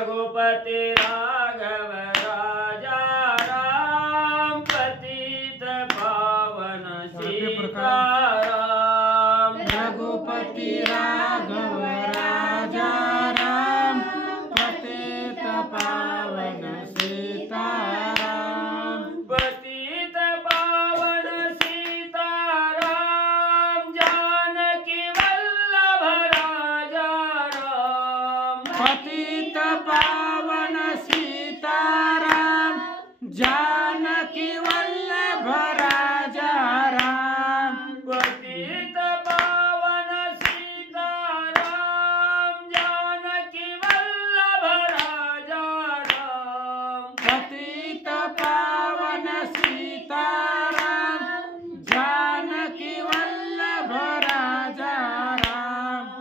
रघुपति राघव राजा राम पतित पावन सीताराम। रघुपति राघव राजा राम पतित पावन सीताराम। पतित पावन सीताराम जानकी वल्लभ राजा राम। पतित पावन सीताराम जानकी वल्लभ राजा राम। पतित पावन सीताराम जानकी वल्लभ राजा राम। पतित पावन सीताराम जानकी वल्लभ राजा राम।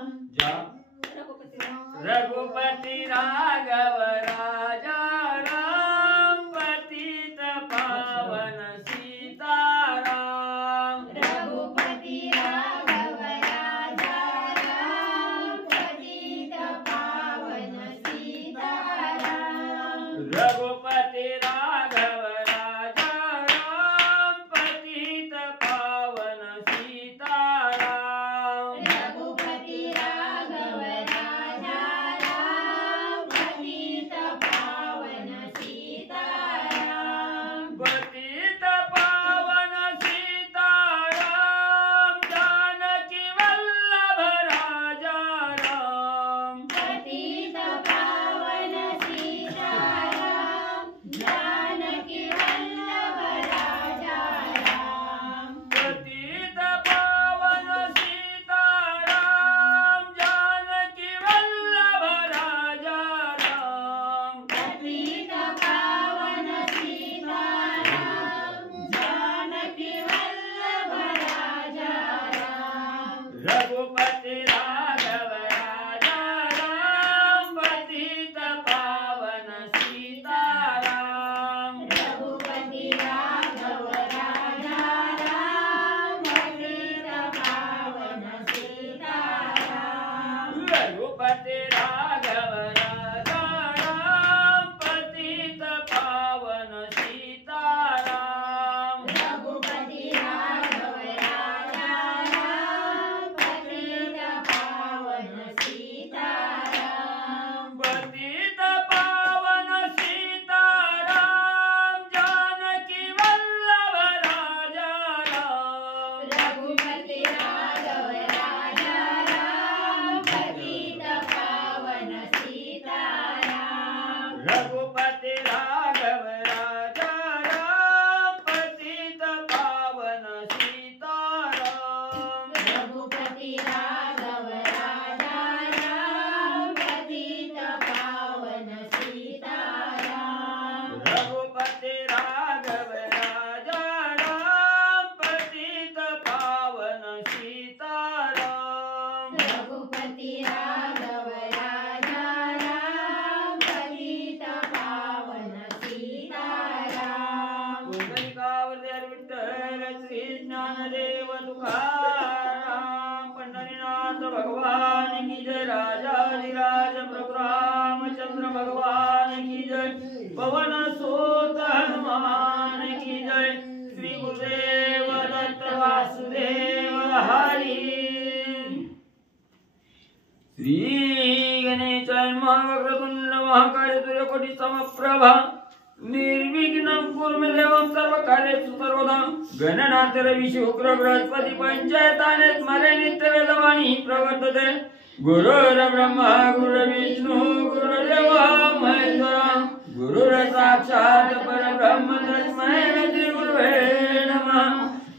रघुपति राघव राजा राम पतित पावन सीताराम। रघुपति राघव राजा राम पतित पावन सीताराम। रघुपति राघव राजा राम पतित पावन सीताराम। रघुपति राघव राजा राम पतित पावन सीताराम। पतित पावन सीताराम जानकी वल्लभ राजा राम। पतित पावन सीताराम जानकी वल्लभ राजा राम। पतित पावन सीताराम जानकी वल्लभ राजा राम। पतित पावन सीताराम जानकी वल्लभ राजा राम। रघुपति राघव राजा राम पतित पावन सीताराम। रघुपति राघव राजा राम पतित पावन सीताराम। रघुपति राघव राजा राम पतित पावन सीताराम। रघुपति राघव राजा राम पतित पावन सीताराम। पतित पावन सीताराम जानकी वल्लभ राजा राम। रघुपति राघव राजा राम पतित पावन सीताराम। रघुपति राघव राजा राम पतित पावन सीताराम। रघुपति राघव राजा राम पतित पावन सीताराम। रघुपति राघव राजा राम पतित पावन सीताराम। रघुपति राघव राजा राम पतित पावन सीताराम। पुंडलिकावरदेव विठ्ठल श्री ज्ञानदेव तुकाराम पंढरीनाथ भगवान की जय। राजाधिराज प्रभु रामचंद्र भगवान की जय। पवन सुत हनुमान की जय। श्री गुरुदेव दत्त वासुदेव हरि। श्री गणेशाय महावक्रतुंड महाकाय सूर्यकोटि समप्रभा निर्विघ्नं कुरु मे देवं सर्वकार्येषु सर्वदा। गणनाथ रवि शुक्र बृहस्पति पंचायताने स्मरे नित्य वेदवाणी प्रवर्तते। गुरुर्ब्रह्मा गुरुर्विष्णु गुरुर्देव महेश्वरा। गुरुर्साक्षात् परब्रह्म तस्मै श्री गुरुवे नमः।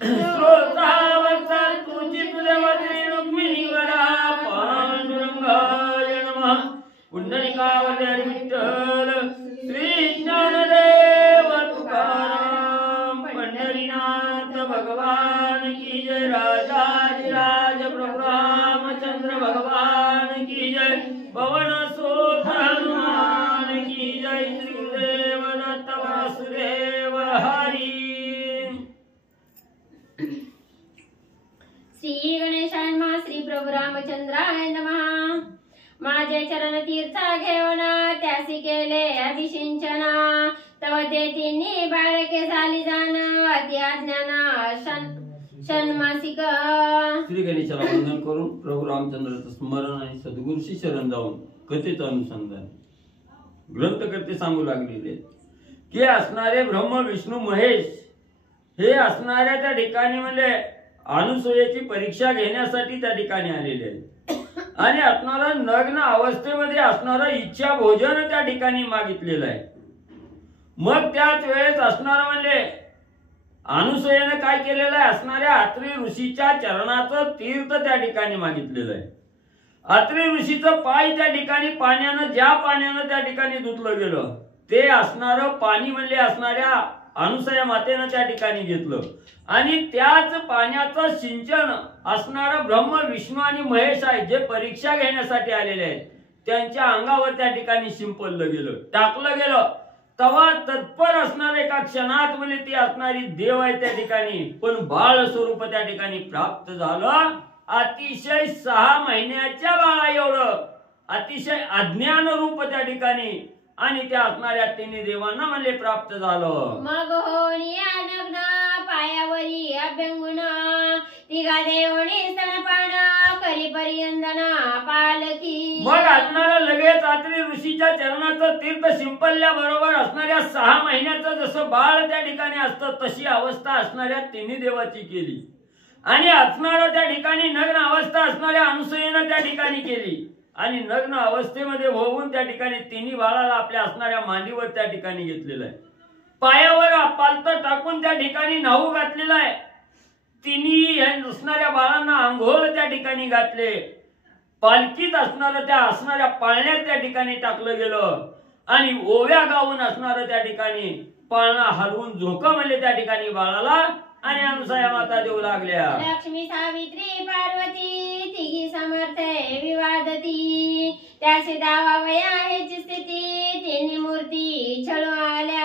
श्रोतावत्सस्तु चित्तदेवते रुक्मिणीवरा पाण्डुरंगाय नमः। पुंडलिकावरदेव विठ्ठल श्री ज्ञानदेव तुकाराम पंढरीनाथ भगवान की जय। राजाधिराज प्रभु रामचंद्र भगवान की जय। पवन सुत हनुमान की जय। श्री गुरुदेव दत्त वासुदेव हरि। श्री गणेशाय नमः। श्री प्रभु रामचंद्राय नमः। माझे चरण तीर्थ घेऊन त्यास त्यासी केले अभिषिंचन तव ते तिन्ही बाळके झाली जाण अति अज्ञान षण्मासिक. श्री गणेशाला वंदन करून प्रभू रामचंद्राचं स्मरण आणि सद्गुरूशी शरण जाऊन कथेचं अनुसंधान ग्रंथकर्ते सांगू लागलेले की असणारे ब्रह्म विष्णू महेश हे असणाऱ्या त्या ठिकाणी म्हणजे अनुसूयेची परीक्षा घेण्यासाठी त्या ठिकाणी आलेले आहेत आणि असणारा नग्न अवस्थेमध्ये असणारा इच्छा भोजन त्या ठिकाणी मागितलेलं आहे. मग त्याच वेळेस असणारा म्हणजे अनुसूयेने काय केलेलं आहे, असणाऱ्या अत्री ऋषीच्या चरणाचं तीर्थ त्या ठिकाणी मागितलेलं आहे. अत्री ऋषीचं पाय त्या ठिकाणी पाण्यानं ज्या पाण्यानं त्या ठिकाणी धुतलं गेलं ते असणारं पाणी म्हणजे असणाऱ्या अनुसूया मातेनं त्या ठिकाणी घेतलं आणि त्याच पाण्याचं सिंचन असणारं ब्रह्म विष्णू आणि महेश आहे जे परीक्षा घेण्यासाठी आलेले आहेत त्यांच्या अंगावर त्या ठिकाणी शिंपडलं गेलं, टाकलं गेलं. तवा तत्पर असणार एका क्षणात म्हणजे ती असणारी देव आहे त्या ठिकाणी पण बाळ स्वरूप त्या ठिकाणी प्राप्त झालं. अतिशय 6 महिन्याच्या बाळा एवढं अतिशय अज्ञान रूप त्या ठिकाणी आणि त्या असणाऱ्या तिन्ही देवांना म्हणजे प्राप्त झालं. मग होणी नग्न पायावरी अभ्यंगुण तिघा देवणी स्तनपान करी परियंदना पालखी. मग असणारा लगेच अत्री ऋषीच्या चरणाचं तीर्थ शिंपल्ल्या बरोबर असणाऱ्या 6 महिन्याचं जसं बाळ त्या ठिकाणी असतं तशी अवस्था असणाऱ्या तिन्ही देवाची केली आणि असणारा त्या ठिकाणी नग्न अवस्था असणाऱ्या अनुसूयेनं त्या ठिकाणी केली आणि नग्न अवस्थेमध्ये होऊन त्या ठिकाणी तिन्ही बाळाला आपल्या असणाऱ्या मांडीवर त्या ठिकाणी घेतलेलं आहे. पायावर पालतं टाकून त्या ठिकाणी नाहू घातलेला आहे. तिन्ही असणाऱ्या बाळांना आंघोळ त्या ठिकाणी घातले. पालखीत असणाऱ्या त्या असणाऱ्या पाळण्यात त्या ठिकाणी टाकलं गेलं आणि ओव्या गाऊन असणारं त्या ठिकाणी पाळणा हलवून झोका म्हणले त्या ठिकाणी बाळाला आणि अनुसूया माता देऊ लागल्या. लक्ष्मी सावित्री पार्वती तिघी समर्थ विवादती त्याचे दावावया ह्याची स्थिती तिन्ही मूर्ती छळू आल्या.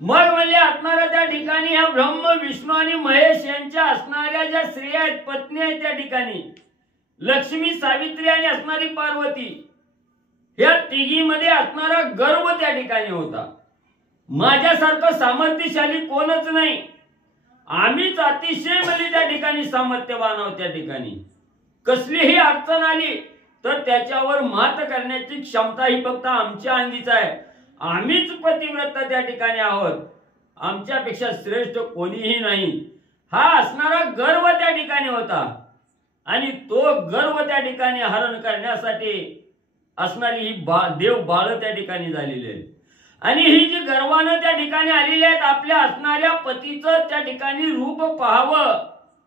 मग म्हणजे असणाऱ्या त्या ठिकाणी ह्या ब्रह्म विष्णू आणि महेश यांच्या असणाऱ्या ज्या स्त्रिया आहेत पत्नी आहेत त्या ठिकाणी लक्ष्मी सावित्री आणि असणारी पार्वती या तिघीमध्ये असणारा गर्व त्या ठिकाणी होता. माझ्यासारखं सामर्थ्यशाली कोणच नाही, आम्हीच अतिशय म्हणजे त्या ठिकाणी सामर्थ्यवान आहोत. त्या ठिकाणी कसलीही अडचण आली तर त्याच्यावर मात करण्याची क्षमता ही फक्त आमच्या अंगीच आहे. आम्हीच पतिव्रत त्या ठिकाणी आहोत, आमच्यापेक्षा श्रेष्ठ कोणीही नाही. हा असणारा गर्व त्या ठिकाणी होता आणि तो गर्व त्या ठिकाणी हरण करण्यासाठी असणारी ही देव बाळ त्या ठिकाणी झालेली आहे आणि ही जी गर्वानं त्या ठिकाणी आलेली आहेत आपल्या असणाऱ्या पतीचं त्या ठिकाणी रूप पाहावं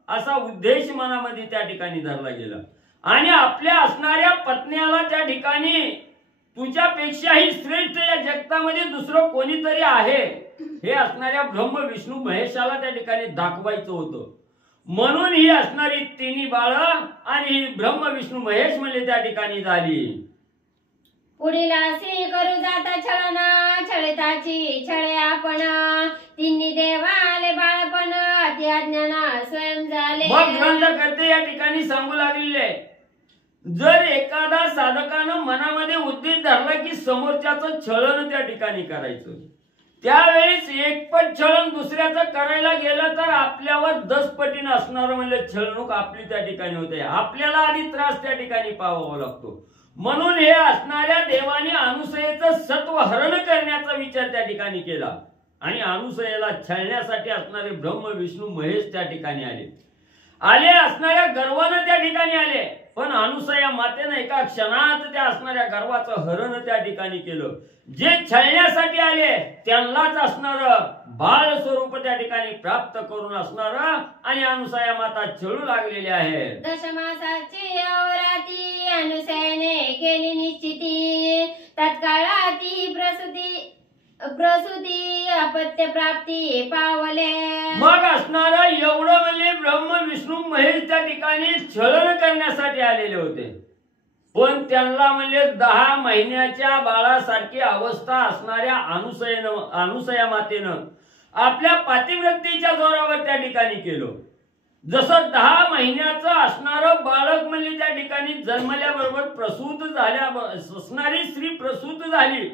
असा उद्देश मनामध्ये त्या ठिकाणी धरला गेला आणि आपल्या असणाऱ्या पत्नीला त्या ठिकाणी तुझ्यापेक्षाही श्रेष्ठ या जगतामध्ये दुसरं कोणीतरी आहे हे असणाऱ्या ब्रह्म विष्णू महेशाला त्या ठिकाणी दाखवायचं होतं. म्हणून ही असणारी तिन्ही बाळ आणि ही ब्रह्म विष्णू महेश म्हणजे त्या ठिकाणी झाली. पुढील असे करू जाता छळना छळताची छळे आपण तिन्ही देवाले बाळपण अति अज्ञान स्वयं झाले. मग ग्रंथकर्ते या ठिकाणी सांगू लागलेले जर एखादा साधकानं मनामध्ये उद्देश धरला की समोरच्याचं छळण त्या ठिकाणी करायचं त्यावेळेस एकपट छळण दुसऱ्याचं करायला गेलं तर आपल्यावर 10 पटीनं असणार म्हणजे छळणूक आपली त्या ठिकाणी होते. आपल्याला आधी त्रास त्या ठिकाणी पाहावा लागतो. म्हणून हे असणाऱ्या देवाने अनुसूयेचं सत्व हरण करण्याचा विचार त्या ठिकाणी केला आणि अनुसूयेला छळण्यासाठी असणारे ब्रह्म विष्णू महेश त्या ठिकाणी आले असणाऱ्या गर्वानं त्या ठिकाणी आले. पण अनुसूया मातेनं एका क्षणात त्या असणाऱ्या गर्वाचं हरण त्या ठिकाणी केलं. जे छळण्यासाठी आले त्यांनाच असणार बाळ स्वरूप त्या ठिकाणी प्राप्त करून असणार आणि अनुसूया माता छळू लागलेली आहे. दशमासाची अवराती अनुसूयाने केली निश्चिती तत्काळाती प्रसूती अपत्य प्राप्ती पावले. मग असणार एवढं म्हणजे ब्रह्म विष्णू महेश त्या ठिकाणी छळण करण्यासाठी आलेले होते पण त्यांना म्हणजे 10 महिन्याच्या बाळासारखी अवस्था असणाऱ्या अनुसूया मातेनं आपल्या पातिव्रतेच्या जोरावर त्या ठिकाणी केलं. जसं 10 महिन्याचं असणारं बाळक म्हणजे त्या ठिकाणी जन्मल्याबरोबर प्रसूत झाल्या असणारी स्त्री प्रसूत झाली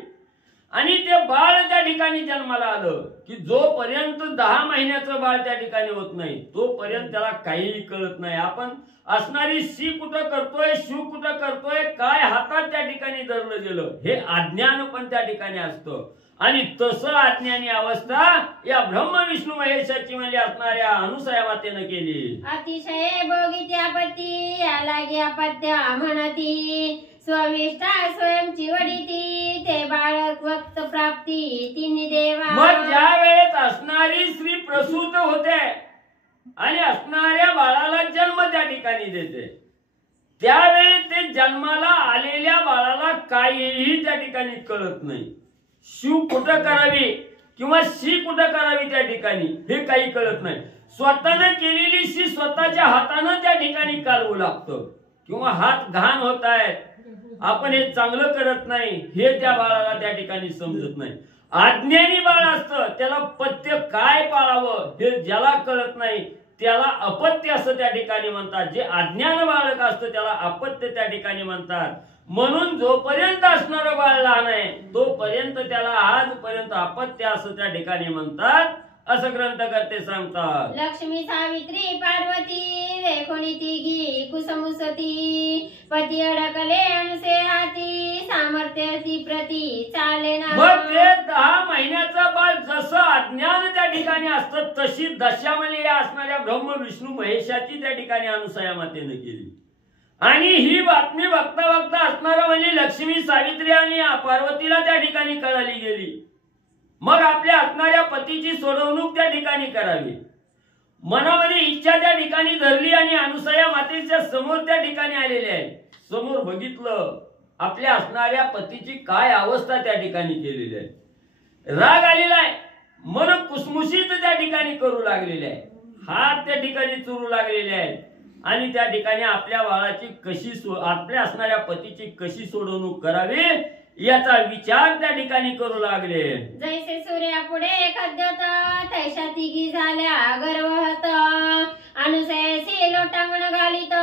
आणि ते बाळ त्या ठिकाणी जन्माला आलं की जोपर्यंत 10 महिन्याचं बाळ त्या ठिकाणी होत नाही तोपर्यंत त्याला काहीही कळत नाही. आपण असणारी शी कुठं करतोय, शू कुठं करतोय, काय हातात त्या ठिकाणी धरलं गेलं हे अज्ञान पण त्या ठिकाणी असतं. आणि तसं अज्ञानी अवस्था या ब्रह्म विष्णू महेशाची म्हणजे असणाऱ्या अनुसया मातेनं केली. अतिशय भोगिती आपत्ती या लागे अपत्य म्हणती स्वविष्ठा स्वयंची वडिती ते बाळक वक्त प्राप्ती तिन्ही देवा. मग ज्या वेळेत असणारी स्त्री प्रसूत होते आणि असणाऱ्या बाळाला जन्म त्या ठिकाणी देते त्यावेळी ते जन्माला आलेल्या बाळाला काहीही त्या ठिकाणी कळत नाही. शिव कुठं करावी किंवा शी कुठं करावी त्या ठिकाणी हे काही कळत नाही. स्वतःनं केलेली शी स्वतःच्या हातानं त्या ठिकाणी कालवू लागतं किंवा हात घाण होत आहेत, आपण हे चांगलं करत नाही हे त्या बाळाला त्या ठिकाणी समजत नाही. अज्ञानी बाळ असतं त्याला पथ्य काय पाळावं हे ज्याला कळत नाही त्याला अपत्य असं त्या ठिकाणी म्हणतात. जे अज्ञान बाळक असतं त्याला अपत्य त्या ठिकाणी म्हणतात. म्हणून जोपर्यंत असणारं बाळ लहान आहे तोपर्यंत त्याला आजपर्यंत अपत्य असं त्या ठिकाणी म्हणतात असं ग्रंथकर्ते सांगतात. लक्ष्मी सावित्री पार्वती रेखोनी तिघी कुसमुसती पती अडकले अनुसे हाती सामर्थ्य ती प्रती चाले ना. मग ते 10 महिन्याचं बाळ जसं अज्ञान त्या ठिकाणी असतं तशी दशामध्ये असणाऱ्या ब्रह्म विष्णू महेशाची त्या ठिकाणी अनुसया मातेनं केली. आणि ही बातमी बघता बघता असणारा म्हणजे लक्ष्मी सावित्री आणि पार्वतीला त्या ठिकाणी कळाली गेली. मग आपल्या असणाऱ्या पतीची सोडवणूक त्या ठिकाणी करावी मनामध्ये इच्छा त्या ठिकाणी धरली आणि अनुसया मातेच्या समोर त्या ठिकाणी आलेले आहे. समोर बघितलं आपल्या असणाऱ्या पतीची काय अवस्था त्या ठिकाणी केलेली आहे. राग आलेला आहे, मन कुसमुशीत त्या ठिकाणी करू लागलेले आहे, हात त्या ठिकाणी चुरू लागलेले आहेत आणि त्या ठिकाणी आपल्या बाळाची आपल्या असणाऱ्या पतीची कशी सोडवणूक करावी याचा विचार त्या ठिकाणी करू लागले. जैसे सूर्या पुढे खद्योत तैशा तिघी झाल्या गर्वहत अनुसयासी लोटांगण घालित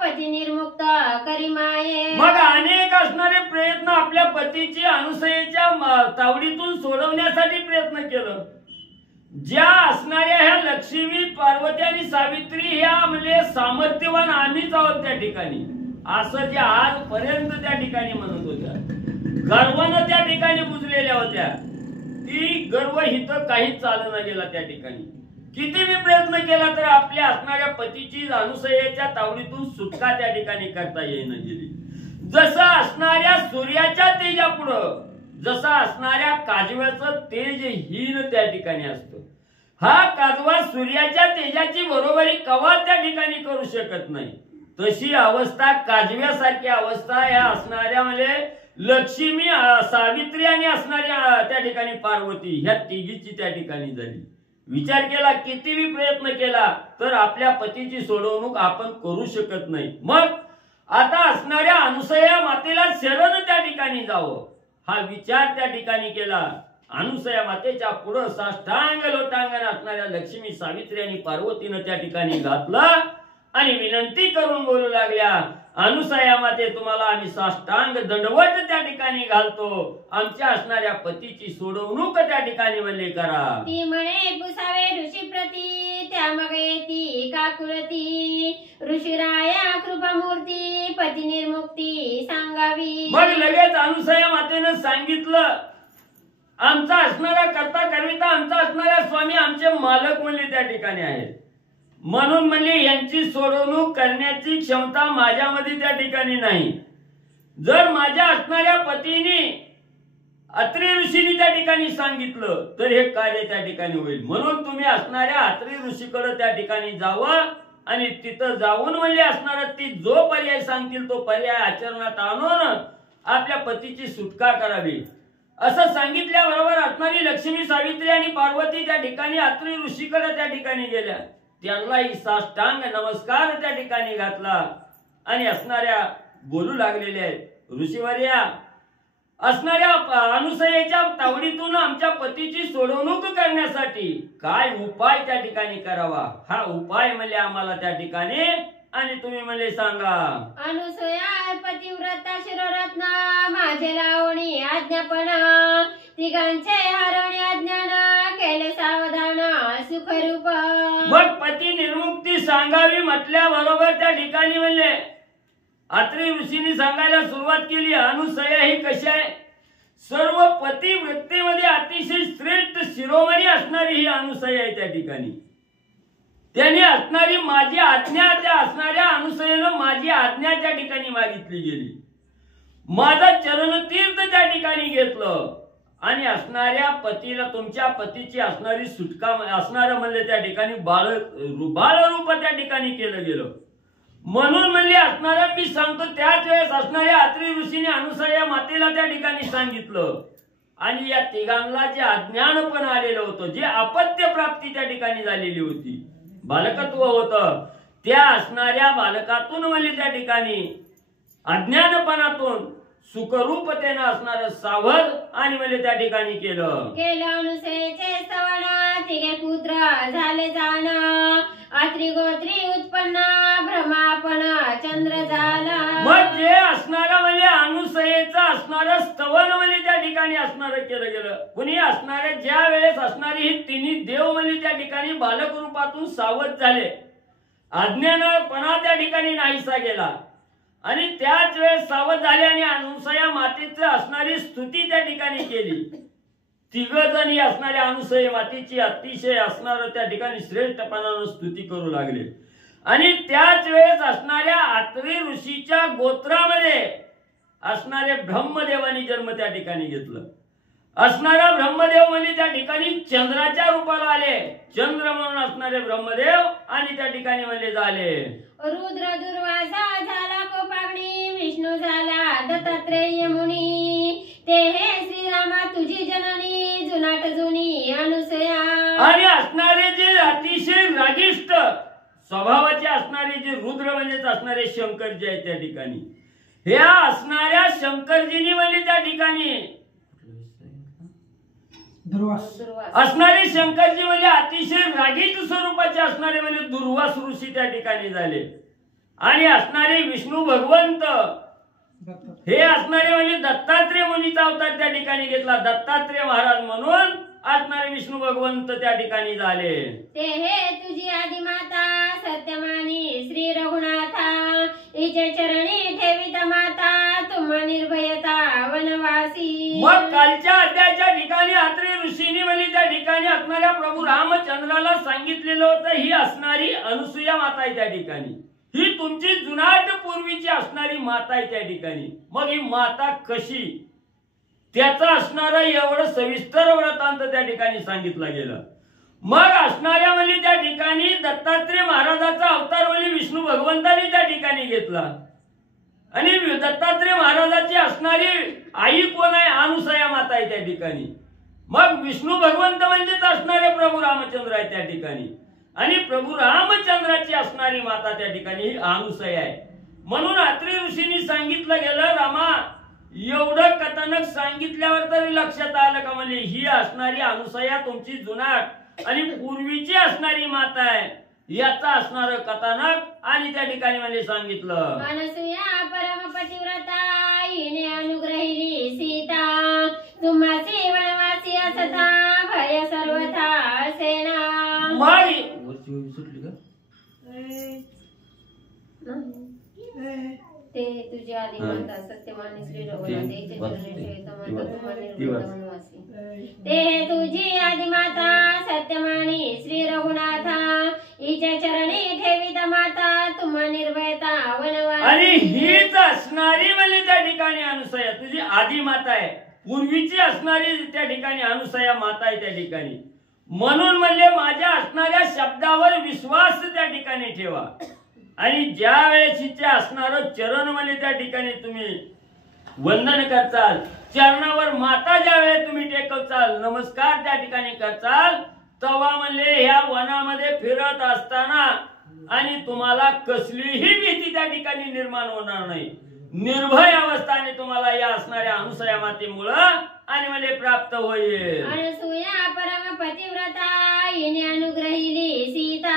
पती निर्मुक्त करी माये. मग अनेक असणारे प्रयत्न आपल्या पतीची अनुसयेच्या तावडीतून सोडवण्यासाठी प्रयत्न केलं. ज्या असणाऱ्या ह्या लक्ष्मी पार्वती आणि सावित्री ह्या म्हणजे सामर्थ्यवान आम्हीच आहोत त्या ठिकाणी असं जे आजपर्यंत त्या ठिकाणी म्हणत होत्या, गर्वानं त्या ठिकाणी बुजलेल्या होत्या, ती गर्व हिथं काहीच चालना गेला. त्या ठिकाणी किती मी प्रयत्न केला तर आपल्या असणाऱ्या पतीची अनुसयेच्या तावडीतून सुटका त्या ठिकाणी करता येईना गेली. जसं असणाऱ्या सूर्याच्या तेजापुढं जसं असणाऱ्या काजव्याचं तेज हीन त्या ठिकाणी असतं. हा काजवा सूर्याच्या तेजाची बरोबरी कवा त्या ठिकाणी करू शकत नाही. तशी अवस्था काजव्यासारखी अवस्था या असणाऱ्या म्हणजे लक्ष्मी सावित्री आणि असणाऱ्या त्या ठिकाणी पार्वती ह्या तिघीची त्या ठिकाणी झाली. विचार केला कितीही प्रयत्न केला तर आपल्या पतीची सोडवणूक आपण करू शकत नाही. मग आता असणाऱ्या अनुसया मातेला शरण त्या ठिकाणी जावं हा विचार त्या ठिकाणी केला. अनुसया मातेच्या पुढे साष्टांग लोटांगण असणाऱ्या लक्ष्मी सावित्री आणि पार्वतीनं त्या ठिकाणी घातलं आणि विनंती करून बोलू लागल्या, अनुसया माते तुम्हाला आम्ही साष्टांग दंडवत त्या ठिकाणी घालतो, आमच्या असणाऱ्या पतीची सोडवणूक त्या ठिकाणी म्हणले करा. ती म्हणे पुसावे ऋषी प्रती त्या मग येती काकुळती ऋषीराया कृपामूर्ती पती निर्मुक्ती सांगावी. मग लगेच अनुसया मातेनं सांगितलं आमचा असणारा करता करविता आमचा असणारा स्वामी आमचे मालक म्हणले त्या ठिकाणी आहेत. म्हणून म्हणजे यांची सोडवणूक करण्याची क्षमता माझ्यामध्ये त्या ठिकाणी नाही. जर माझ्या असणाऱ्या पतीने अत्री ऋषींनी त्या ठिकाणी सांगितलं तर हे कार्य त्या ठिकाणी होईल. म्हणून तुम्ही असणाऱ्या अत्री ऋषीकडे त्या ठिकाणी जावं आणि तिथं जाऊन म्हणजे असणारा ती जो पर्याय सांगतील तो पर्याय आचरणात आणून आपल्या पतीची सुटका करावी असं सांगितल्याबरोबर असणारी लक्ष्मी सावित्री आणि पार्वती त्या ठिकाणी अत्री ऋषीकडे त्या ठिकाणी गेल्या. त्यांनाही साष्टांग नमस्कार त्या ठिकाणी घातला आणि असणाऱ्या बोलू लागलेल्या आहेत, ऋषीवर्या असणाऱ्या अनुसयेच्या तावडीतून आमच्या पतीची सोडवणूक करण्यासाठी काय उपाय त्या ठिकाणी करावा हा उपाय म्हणजे आम्हाला त्या ठिकाणी आणि तुम्ही मला सांगा. अनुसया पतिव्रता शिरोरत्न माझे लावणी आज्ञापन तिघांचे हरणे अज्ञान केले सावधान सुखरूप. मग पती निर्मुक्ती सांगावी म्हटल्याबरोबर त्या ठिकाणी म्हणले अत्रि ऋषींनी सांगायला सुरुवात केली. अनुसया ही कशी आहे? सर्व पती वृत्तीमध्ये अतिशय श्रेष्ठ शिरोमणी असणारी ही अनुसया आहे. त्या ठिकाणी त्यांनी असणारी माझी आज्ञा, त्या असणाऱ्या अनुसयेनं माझी आज्ञा त्या ठिकाणी मागितली गेली. माझा चरणतीर्थ त्या ठिकाणी घेतलं आणि असणाऱ्या पतीला, तुमच्या पतीची असणारी सुटका असणारं म्हणले त्या ठिकाणी बाळरूप त्या ठिकाणी केलं गेलं. म्हणून म्हणले असणाऱ्या मी सांगतो त्याच वेळेस असणाऱ्या अत्रि ऋषीने अनुसया मातेला त्या ठिकाणी सांगितलं. आणि या तिघांना जे अज्ञान पण आलेलं होतं, जे अपत्य प्राप्ती त्या ठिकाणी झालेली होती, बालकत्व होतं, त्या असणाऱ्या बालकातून म्हणले त्या ठिकाणी अज्ञानपणातून सुखरूपतेनं असणारं सावध आणि म्हणजे त्या ठिकाणी केलं. अनुसयेचे स्तवन तिघे पुत्र झाले जाण. अत्रि गोत्री उत्पन्न भ्रमापण चंद्र झाला. मग जे असणारं म्हणजे अनुसयेचं असणारं स्तवन म्हणजे त्या ठिकाणी असणारं केलं गेलं. कुणी असणाऱ्या ज्या वेळेस असणारी ही तिन्ही देव म्हणजे त्या ठिकाणी बालक रूपातून सावध झाले, अज्ञानपणा त्या ठिकाणी नाहीसा गेला आणि त्याच वेळेस सावध झाले आणि अनुसया मातेची असणारी स्तुती त्या ठिकाणी केली. तिघ जणी असणाऱ्या अनुसया मातेची अतिशय असणारं त्या ठिकाणी श्रेष्ठपणानं स्तुती करू लागले. आणि त्याच वेळेस असणाऱ्या अत्रि ऋषीच्या गोत्रामध्ये असणारे ब्रह्मदेवानी जन्म त्या ठिकाणी घेतलं. असणारा ब्रह्मदेव म्हणजे त्या ठिकाणी चंद्राच्या रूपाला आले. चंद्र म्हणून असणारे ब्रह्मदेव आणि त्या ठिकाणी म्हणले झाले. रुद्र दुर्वासा झाला कोपाग्नी. विष्णू झाला दत्तात्रेय मुनी. ते हे श्रीरामा तुझी जननी. जुनाट जुनी अनुसया. आणि असणारे जे अतिशय रागिष्ट स्वभावाचे असणारे जे रुद्र म्हणजेच असणारे शंकरजी आहेत त्या ठिकाणी, ह्या असणाऱ्या शंकरजीनी म्हणजे त्या ठिकाणी असणारे शंकरजी म्हणजे अतिशय रागीट स्वरूपाचे असणारे म्हणजे दुर्वास ऋषी त्या ठिकाणी झाले. आणि असणारे विष्णू भगवंत हे असणारे म्हणजे दत्तात्रेय मुनीचा अवतार त्या ठिकाणी घेतला. दत्तात्रेय महाराज म्हणून असणारे विष्णू भगवंत त्या ठिकाणी झाले. ते हे तुझी आदिमाता सत्यमानी श्री रघुनाथा. हिचे चरणी ठेवित माता तुम्हा निर्भयता वनवासी. मग कालच्या अध्यायाच्या ठिकाणी अत्रि ऋषींनी म्हणजे त्या ठिकाणी असणाऱ्या प्रभू रामचंद्राला सांगितलेलं होतं ही असणारी अनुसूया माता आहे त्या ठिकाणी, ही तुमची जुनाट पूर्वीची असणारी माता आहे त्या ठिकाणी. मग ही माता कशी, त्याचा असणारा एवढं सविस्तर वृत्तांत त्या ठिकाणी सांगितलं गेलं. मग असणाऱ्या म्हणजे त्या ठिकाणी दत्तात्रेय महाराजाचा अवतार म्हणजे विष्णू भगवंतांनी त्या ठिकाणी घेतला. आणि दत्तात्रेय महाराजाची असणारी आई कोण आहे? अनुसया माता आहे त्या ठिकाणी. मग विष्णू भगवंत म्हणजेच असणारे प्रभू रामचंद्र आहे त्या ठिकाणी. आणि प्रभू रामचंद्राची असणारी माता त्या ठिकाणी ही अनुसया आहे. म्हणून अत्रि ऋषींनी सांगितलं गेलं, रामा एवढं कथानक सांगितल्यावर तरी लक्षात आलं का म्हणजे ही असणारी अनुसया तुमची जुनाट आणि पूर्वीची असणारी माता आहे, याचा असणार कथानक आणि त्या ठिकाणी म्हणजे सांगितलं. अनुसूया परम पतिव्रता हिने अनुग्रहिली सीता. तुम्हासी वनवासी असता भय सर्वथा सेना. ते तुझी आदिमाता सत्यमानी श्री रघुनाथी. ते तुझी आदिमाता सत्यमानी श्री रघुनाथा. हिच्या चरणी ठेवित माता तुम्हा निर्भयता वनवासी. आणि हीच असणारी म्हणजे त्या ठिकाणी अनुसया तुझी आदिमाता आहे, पूर्वीची असणारी त्या ठिकाणी अनुसया माता आहे त्या ठिकाणी. म्हणून म्हणजे माझ्या असणाऱ्या शब्दावर विश्वास त्या ठिकाणी ठेवा. आणि ज्या वेळेस हिचे असणारं चरण म्हणजे त्या ठिकाणी तुम्ही वंदन करचाल, चरणावर माता ज्या वेळेस तुम्ही टेकवचाल, नमस्कार त्या ठिकाणी करचाल, तेव्हा म्हणले ह्या वनामध्ये फिरत असताना आणि तुम्हाला कसलीही भीती त्या ठिकाणी निर्माण होणार नाही. निर्भय अवस्थाने तुम्हाला या असणाऱ्या अनुसया मातेमुळे आणि मला प्राप्त होईल. अनुसूया परम पतिव्रता हिने अनुग्रहिली सीता.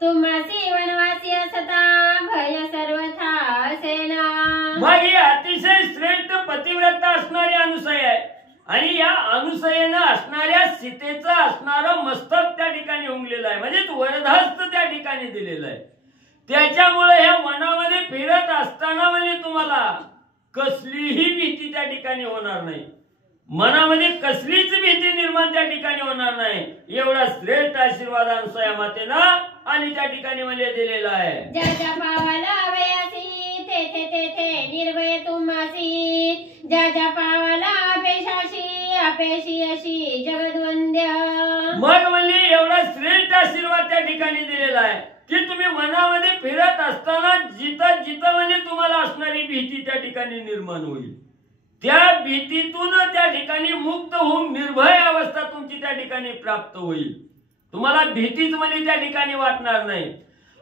तुम्हासी वनवासी असता भय सर्वथा सेना. मग ही अतिशय श्रेष्ठ पतिव्रता असणारी अनुसया आहे. आणि या अनुसयेनं असणाऱ्या सीतेचं असणारं मस्तक त्या ठिकाणी उमलेलं आहे, म्हणजे वरदहस्त त्या ठिकाणी दिलेलं आहे. त्याच्यामुळे ह्या वनामध्ये फिरत असताना म्हणजे तुम्हाला कसलीही भीती त्या ठिकाणी होणार नाही, मनामध्ये कसलीच भीती निर्माण त्या ठिकाणी होणार नाही. एवढा श्रेष्ठ आशीर्वाद अनुसया मातेनं आणि त्या ठिकाणी म्हणजे दिलेला आहे. ज्या ज्या पावाला वयासी तेथे तेथे निर्भय तुम्हासी, ज्या ज्या पावाला अपेशाशी अपेशी अशी जगद्वंद्य. मग म्हणजे एवढा श्रेष्ठ आशीर्वाद त्या ठिकाणी दिलेला आहे की तुम्ही मनामध्ये फिरत असताना जिथं जिथं म्हणजे तुम्हाला असणारी भीती त्या ठिकाणी निर्माण होईल, त्या भीतीतून त्या ठिकाणी मुक्त होऊन निर्भय अवस्था तुमची त्या ठिकाणी प्राप्त होईल. तुम्हाला भीतीच म्हणजे त्या ठिकाणी वाटणार नाही.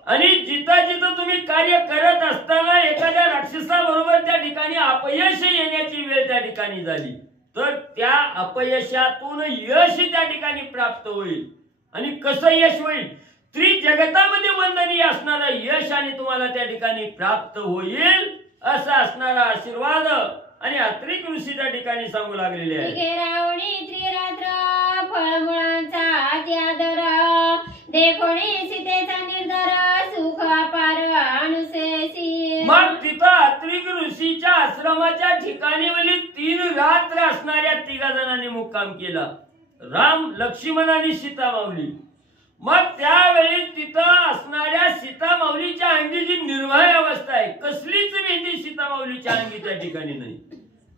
आणि जिथं जिथं तुम्ही कार्य करत असताना एखाद्या राक्षसाबरोबर त्या ठिकाणी अपयश येण्याची वेळ त्या ठिकाणी झाली तर त्या अपयशातून यश त्या ठिकाणी प्राप्त होईल. आणि कसं यश होईल? त्रिजगतामध्ये वंदनीय असणारं यश आणि तुम्हाला त्या ठिकाणी प्राप्त होईल असा असणारा आशीर्वाद आणि अत्रिक ऋषी त्या ठिकाणी सांगू लागलेले आहे. रावणी त्रिरात्र फळमुळांचा अत्यादर, देखोणी सीतेचा निर्धार सुख अपार अनुसेसी. मग तिथं अत्रिक ऋषीच्या आश्रमाच्या ठिकाणी म्हणजे 3 रात्र असणाऱ्या 3 जणांनी मुक्काम केला, राम, लक्ष्मण आणि सीता माऊली. मग त्यावेळी तिथं असणाऱ्या सीता माऊलीच्या अंगी जी निर्भय अवस्था आहे, कसलीच भीती सीता माऊलीच्या अंगी त्या ठिकाणी नाही.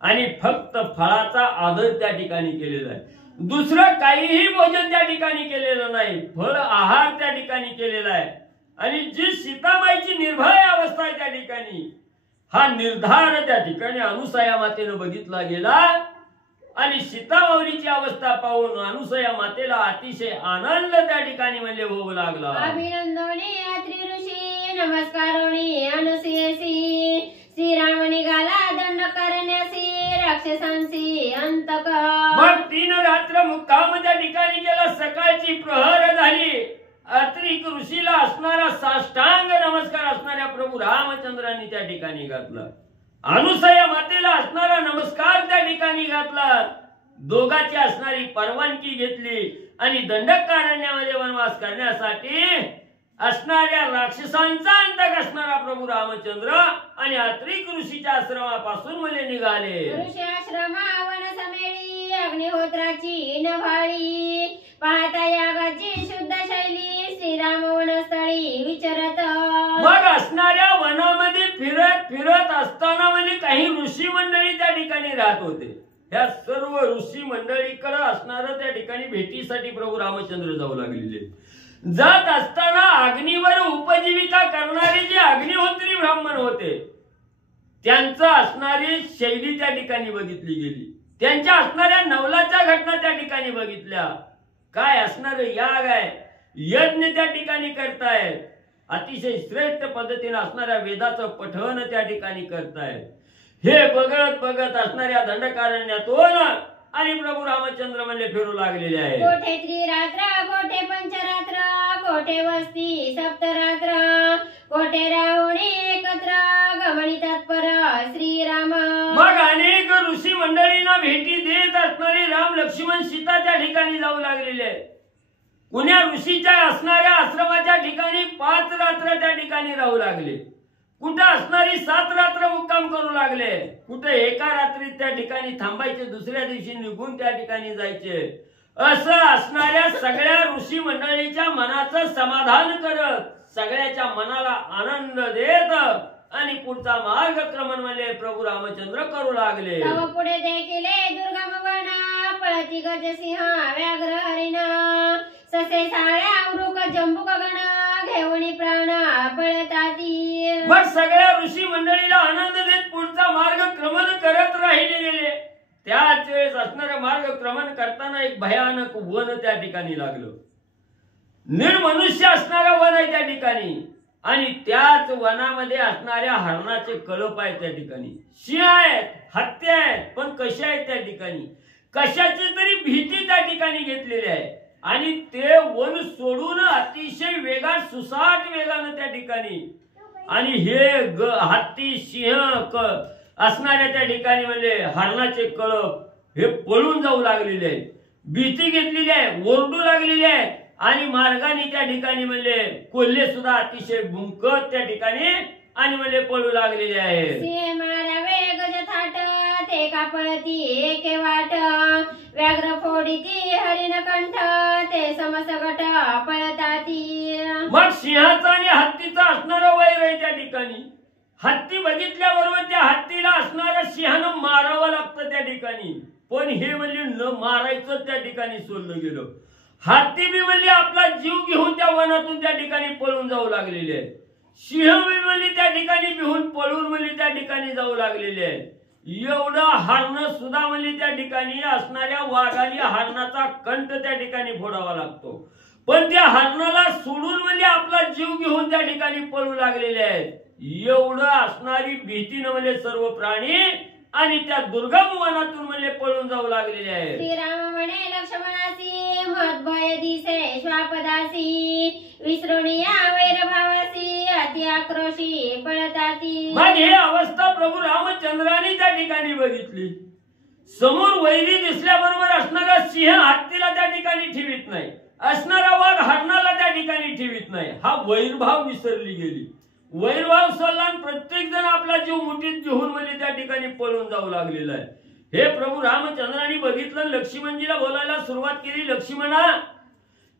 आणि फक्त फळाचा आदर त्या ठिकाणी केलेला आहे, दुसरं काहीही भोजन त्या ठिकाणी केलेलं नाही, फळ आहार त्या ठिकाणी केलेला आहे. आणि जी सीताबाईची निर्भय अवस्था आहे त्या ठिकाणी, हा निर्धार त्या ठिकाणी अनुसया मातेनं बघितला गेला. आणि सीता माऊलीची अवस्था पाहून अनुसया मातेला अतिशय आनंद त्या ठिकाणी म्हणजे होऊ लागला. अभिनंदने अत्रि ऋषी नमस्कारोनी अनुसयसी, श्रीराम निघाला दंड करण्यासी राक्षसांसी अंतक. मग 3 रात्र मुक्काम त्या ठिकाणी केला. सकाळची प्रहर झाली, अत्रिक ऋषीला असणारा साष्टांग नमस्कार असणाऱ्या प्रभू रामचंद्रांनी त्या ठिकाणी घातला. अनुसया मातेला असणारा नमस्कार त्या ठिकाणी घातला. दोघांची असणारी परवानगी घेतली आणि दंडकारण्यामध्ये वनवास करण्यासाठी असणाऱ्या राक्षसांचा अंतक असणारा प्रभू रामचंद्र आणि अत्रिक ऋषीच्या आश्रमापासून म्हणजे निघाले. ऋषी आश्रमा वन समेळी अग्निहोत्राची नभाळी, पाहता यागाची शुद्ध शैली श्रीराम वनस्थळी विचरत. मग असणाऱ्या वनामध्ये फिरत फिरत असताना म्हणजे काही ऋषी मंडळी त्या ठिकाणी राहत होते. ह्या सर्व ऋषी मंडळीकडे असणारं त्या ठिकाणी भेटीसाठी प्रभू रामचंद्र जाऊ लागलेले. जात असताना अग्नीवर उपजीविका करणारे जे अग्निहोत्री ब्राह्मण होते त्यांचं असणारी शैली त्या ठिकाणी बघितली गेली. त्यांच्या असणाऱ्या नवलाच्या घटना त्या ठिकाणी बघितल्या. काय असणार याग आहे, यज्ञ त्या ठिकाणी करतायत, अतिशय श्रेष्ठ पद्धतीने असणाऱ्या वेदाचं पठण त्या ठिकाणी करतायत. हे बघत बघत असणाऱ्या दंडकारण्यातून आणि प्रभू रामचंद्र म्हणजे फिरू लागलेले आहे. कोठे त्रिरात्र कोठे पंचरात्र, कोठे वस्ती सप्तरात्र, कोठे राहुणी एकत्र गमनी तत्पर श्रीराम. मग अनेक ऋषी मंडळींना भेटी देत असणारे राम, लक्ष्मण, सीता त्या ठिकाणी जाऊ लागलेले आहे. कुण्या ऋषीच्या असणाऱ्या आश्रमाच्या ठिकाणी 5 रात्र त्या ठिकाणी राहू लागले. कुठं असणारी 7 रात्र मुक्काम करू लागले. कुठे एका रात्रीत त्या ठिकाणी थांबायचे, दुसऱ्या दिवशी निघून त्या ठिकाणी जायचे. असं असणाऱ्या सगळ्या ऋषी मंडळीच्या मनाचं समाधान करत, सगळ्याच्या मनाला आनंद देत आणि पुढचा मार्गक्रमण म्हणजे प्रभू रामचंद्र करू लागले. तव पुढे देखिले दुर्गम वन, पळती गजसिंह व्याघ्र हरिण, ससे साळ्या वृक जंबुक गण, घेऊनी प्राण पळताती. मग सगळ्या ऋषी मंडळीला आनंद देत पुढचा मार्गक्रमण करत राहिले गेले. त्याच वेळेस असणारे मार्गक्रमण करताना एक भयानक वन त्या ठिकाणी लागलं. निर्मनुष्य असणारं वन आहे त्या ठिकाणी आणि त्याच वनामध्ये असणाऱ्या हरणाचे कळप आहे त्या ठिकाणी. सिंह आहेत, हत्ती आहेत, पण कशा आहेत त्या ठिकाणी, कशाची तरी भीती त्या ठिकाणी घेतलेली आहे. आणि ते वन सोडून अतिशय वेगात सुसाट वेगानं त्या ठिकाणी आणि हे हत्ती सिंह असणाऱ्या त्या ठिकाणी म्हणजे हरणाचे कळप हे पळून जाऊ लागलेले आहेत, भीती घेतलेली आहे, ओरडू लागलेली आहे आणि मार्गाने त्या ठिकाणी म्हणजे कोल्हे सुद्धा अतिशय भुंकत त्या ठिकाणी आणि म्हणजे पळू लागलेले आहेत. सिंह मारावे गज थाट ते कापळती एके वाट व्याघ्र फोडीती हरिण कंठ ते समसगट पळताती. मग सिंहाचा आणि हत्तीचा असणारा वैर आहे त्या ठिकाणी. हत्ती बघितल्याबरोबर त्या हत्तीला असणाऱ्या सिंहानं मारावं लागतं त्या ठिकाणी, पण हे म्हणजे न मारायचं त्या ठिकाणी सोडलं गेलं. हत्ती बी म्हणजे आपला जीव घेऊन त्या वनातून त्या ठिकाणी पळून जाऊ लागलेले आहे. सिंह बी म्हणजे त्या ठिकाणी भिवून पळून म्हणजे त्या ठिकाणी जाऊ लागलेले आहे. एवढं हरण सुद्धा म्हणजे त्या ठिकाणी असणाऱ्या वाघाने हरणाचा कंठ त्या ठिकाणी फोडावा लागतो, पण त्या हरणाला सोडून म्हणजे आपला जीव घेऊन त्या ठिकाणी पळू लागलेले आहेत. एवढं असणारी भीतीनं म्हणजे सर्व प्राणी आणि त्या दुर्गम वनातून म्हणजे पळून जाऊ लागलेले आहेत. श्रीराम म्हणे लक्ष्मणासी मत भय दिसे श्वापदासी विसरून या वैरभावासी अति आक्रोशी पळताती. मग ही अवस्था प्रभू रामचंद्राने त्या ठिकाणी बघितली. समोर वैरी दिसल्याबरोबर असणारा सिंह हत्तीला त्या ठिकाणी ठेवीत नाही, असणारा वाघ हरणाला त्या ठिकाणी ठेवीत नाही. हा वैरभाव विसरली गेली. वैरभाव सोडला आणि प्रत्येक जण आपला जीव मुठीत घेऊन म्हणजे त्या ठिकाणी पळून जाऊ लागलेला आहे. हे प्रभू रामचंद्राने बघितलं, लक्ष्मणजीला बोलायला सुरुवात केली. लक्ष्मणा,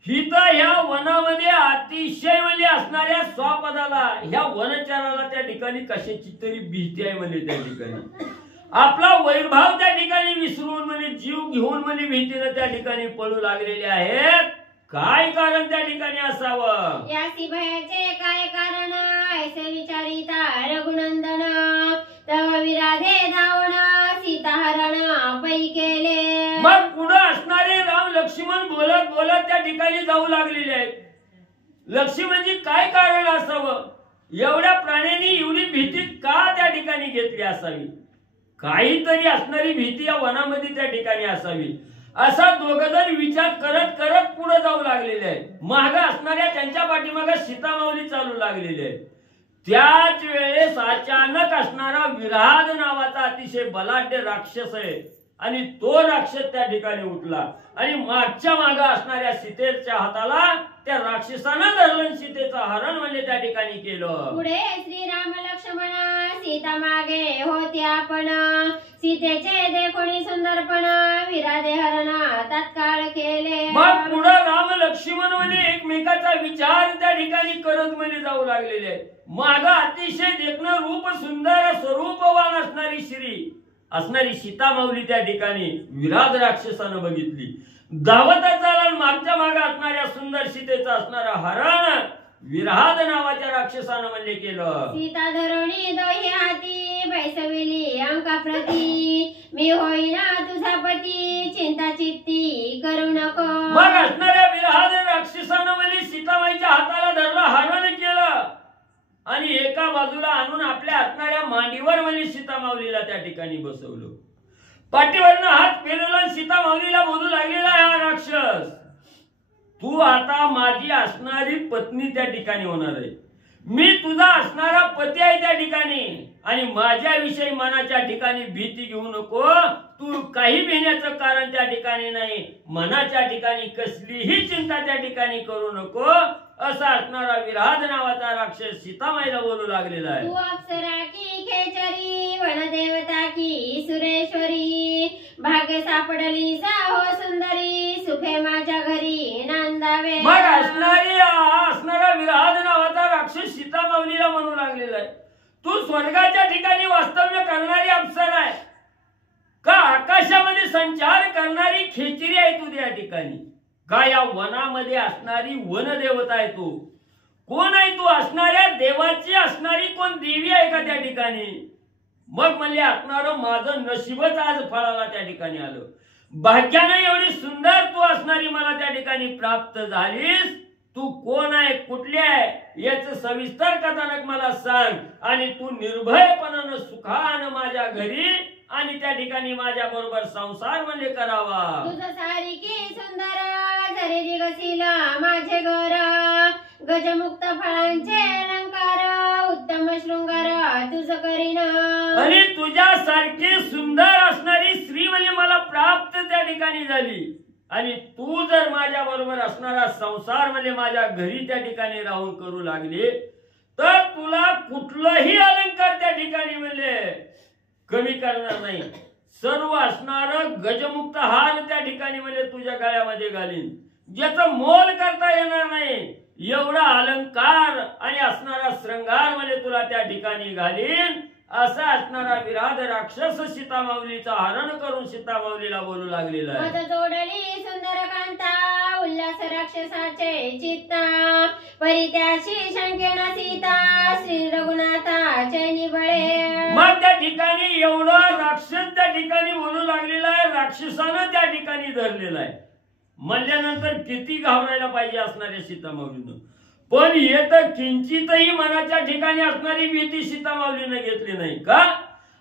हिता ह्या वनामध्ये अतिशय म्हणजे असणाऱ्या स्वापदाला ह्या वनचाराला त्या ठिकाणी कशाची तरी भीती आहे म्हणजे त्या ठिकाणी आपला वैरभाव त्या ठिकाणी विसरून म्हणजे जीव घेऊन म्हणजे भीतीने त्या ठिकाणी पळू लागलेले आहेत. काय कारण त्या ठिकाणी असावं? यासी भयाचे काय कारण ऐसे विचारिता रघुनंदन तव विराधे धावण सीताहरण पै केले. मग पुढे असणारे राम लक्ष्मण बोलत बोलत त्या ठिकाणी जाऊ लागलेले आहेत. लक्ष्मणजी काय कारण असावं? एवढ्या प्राण्यांनी एवढी भीती का त्या ठिकाणी घेतली असावी? काहीतरी असणारी भीती या वनामध्ये त्या ठिकाणी असावी असा दोघजण विचार करत करत पुढे जाऊ लागलेले आहेत. मागे असणाऱ्या त्यांच्या पाठीमागे सीतामाऊली चालू लागलेले आहेत. त्याच वेळेस अचानक असणारा विराध नावाचा अतिशय बलाढ्य राक्षस आहे आणि तो राक्षस त्या ठिकाणी उठला आणि मागच्या मागे असणाऱ्या सीतेच्या हाताला त्या राक्षसानं धरलं, सीतेचं हरण म्हणजे त्या ठिकाणी केलं. पुढे श्रीराम लक्ष्मण सीता मागे होते आपण सीतेचे देखोनी सुंदरपण विराधे हरण तत्काळ केले. मग पुढे राम लक्ष्मण म्हणजे एकमेकाचा विचार त्या ठिकाणी करत म्हणजे जाऊ लागलेले. माग अतिशय देखणं रूप सुंदर स्वरूपवान असणारी सीतामाऊली त्या ठिकाणी विराध राक्षसानं बघितली. धावत चालला मागच्या मागे असणाऱ्या सुंदर सीतेचा असणारा हरण विराध नावाच्या राक्षसानं म्हणजे केलं. सीता धरणी दोही हाती बैसविली अंका प्रती मी होईना तुझा पती चिंता चित्ती करू नको. मग असणाऱ्या विराध राक्षसानं म्हणजे सीतामाईच्या हाताला धरलं, हरण केलं आणि एका बाजूला आणून आपल्या असणाऱ्या मांडीवर म्हणजे सीतामाऊलीला त्या ठिकाणी बसवलं. पाठीवरनं हात फिरवला, सीतामाऊलीला बोलू लागलेला हा राक्षस, तू आता माझी असणारी पत्नी त्या ठिकाणी होणार आहे. मी तुझा असणारा पती आहे त्या ठिकाणी आणि माझ्याविषयी मनाच्या ठिकाणी भीती घेऊ नको. तू काही भिण्याचं कारण त्या ठिकाणी नाही. मनाच्या ठिकाणी कसलीही चिंता त्या ठिकाणी करू नको असा असणारा विराध नावाचा राक्षस सीतामाईला बोलू लागलेला आहे. तू अप्सरा की खेचरी वनदेवता की सुरेश्वरी भाग्य सापडली साहो सुंदरी सुखे माझ्या घरी नांदावे. मग असणारा विराध नावाचा राक्षस सीतामाऊलीला म्हणू लागलेला आहे, तू स्वर्गाच्या ठिकाणी वास्तव्य करणारी अप्सरा आहे का आकाशामध्ये संचार करणारी खेचरी आहे तू त्या ठिकाणी का या वनामध्ये असणारी वनदेवता आहे तू? कोण आहे तू? असणाऱ्या देवाची असणारी कोण देवी आहे का त्या ठिकाणी? मग म्हणजे असणारं माझं नशीबच आज फळाला त्या ठिकाणी आलं. भाग्याने एवढी सुंदर तू असणारी मला त्या ठिकाणी प्राप्त झालीस. तू कोण आहे, कुठली आहे याचं सविस्तर कथानक मला सांग आणि तू निर्भयपणानं सुखानं माझ्या घरी आणि त्या ठिकाणी माझ्या बरोबर संसार म्हणजे करावा. तुझं सारी की सुंदर झरी गसीला माझे घर गजमुक्त फळांचे अलंकार उत्तम शृंगार तुझं करीन. आणि तुझ्यासारखी सुंदर असणारी स्त्री म्हणजे मला प्राप्त त्या ठिकाणी झाली आणि तू जर माझ्या बरोबर असणारा संसार म्हणजे माझ्या घरी त्या ठिकाणी राहून करू लागले तर तुला कुठलाही अलंकार त्या ठिकाणी म्हणजे कमी करणार नाही. सर्व असणार गजमुक्त हार त्या ठिकाणी म्हणजे तुझ्या गळ्यामध्ये घालीन, ज्याचं मोल करता येणार नाही एवढा अलंकार आणि असणारा श्रृंगार म्हणजे तुला त्या ठिकाणी घालीन. असा असणारा विराध राक्षस सीतामाऊलीचा हरण करून सीतामाऊलीला बोलू लागलेला आहे. मत जोडली सुंदर कांता उल्हास राक्षसाचे चित्ता परित्याशी शंकेना सीता श्री रघुनाथाचे निबळे. मग त्या ठिकाणी एवढं राक्षस त्या ठिकाणी बोलू लागलेला आहे, राक्षसानं त्या ठिकाणी धरलेला आहे. म्हणल्यानंतर किती घाबरायला पाहिजे असणाऱ्या सीतामाऊलीनं. पण येत किंचितही मनाच्या ठिकाणी असणारी भीती सीतामाऊलीनं घेतली नाही. का?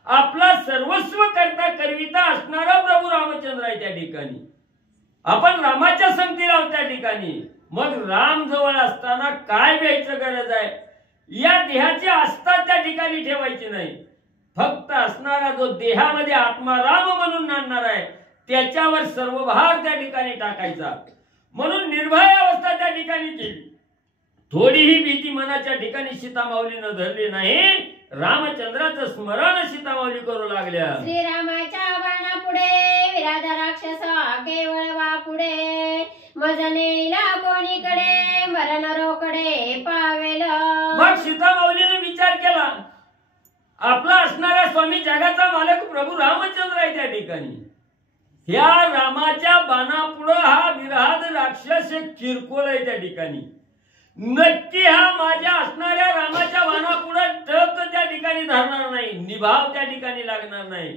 आपला सर्वस्व करता करविता असणारा प्रभू रामचंद्र आहे त्या ठिकाणी. आपण रामाच्या संगतीला आहोत त्या ठिकाणी. मग राम जवळ असताना काय घ्यायचं गरज आहे? या देहाची आस्था त्या ठिकाणी ठेवायची नाही. फक्त असणारा जो देहामध्ये आत्मा राम म्हणून नांदणार आहे त्याच्यावर सर्व भार त्या ठिकाणी टाकायचा. म्हणून निर्भय अवस्था त्या ठिकाणी केली. थोडीही भीती मनाच्या ठिकाणी सीतामाऊलीनं धरली नाही. रामचंद्राचं स्मरण सीतामाऊली करू लागल्या. श्रीरामाच्या बाणा पुढे विराध राक्षस केवळ वा पुढे मजनेला कोणीकडे मरण रोकडे पावेल. मग सीतामाऊलीने विचार केला आपला असणारा स्वामी जगाचा मालक प्रभू रामचंद्र आहे त्या ठिकाणी. ह्या रामाच्या बाणापुढे हा विराध राक्षस किरकोळ आहे त्या ठिकाणी. नक्की हा माझ्या असणाऱ्या रामाच्या बाणापुढे टक त्या ठिकाणी धरणार नाही, निभाव त्या ठिकाणी लागणार नाही.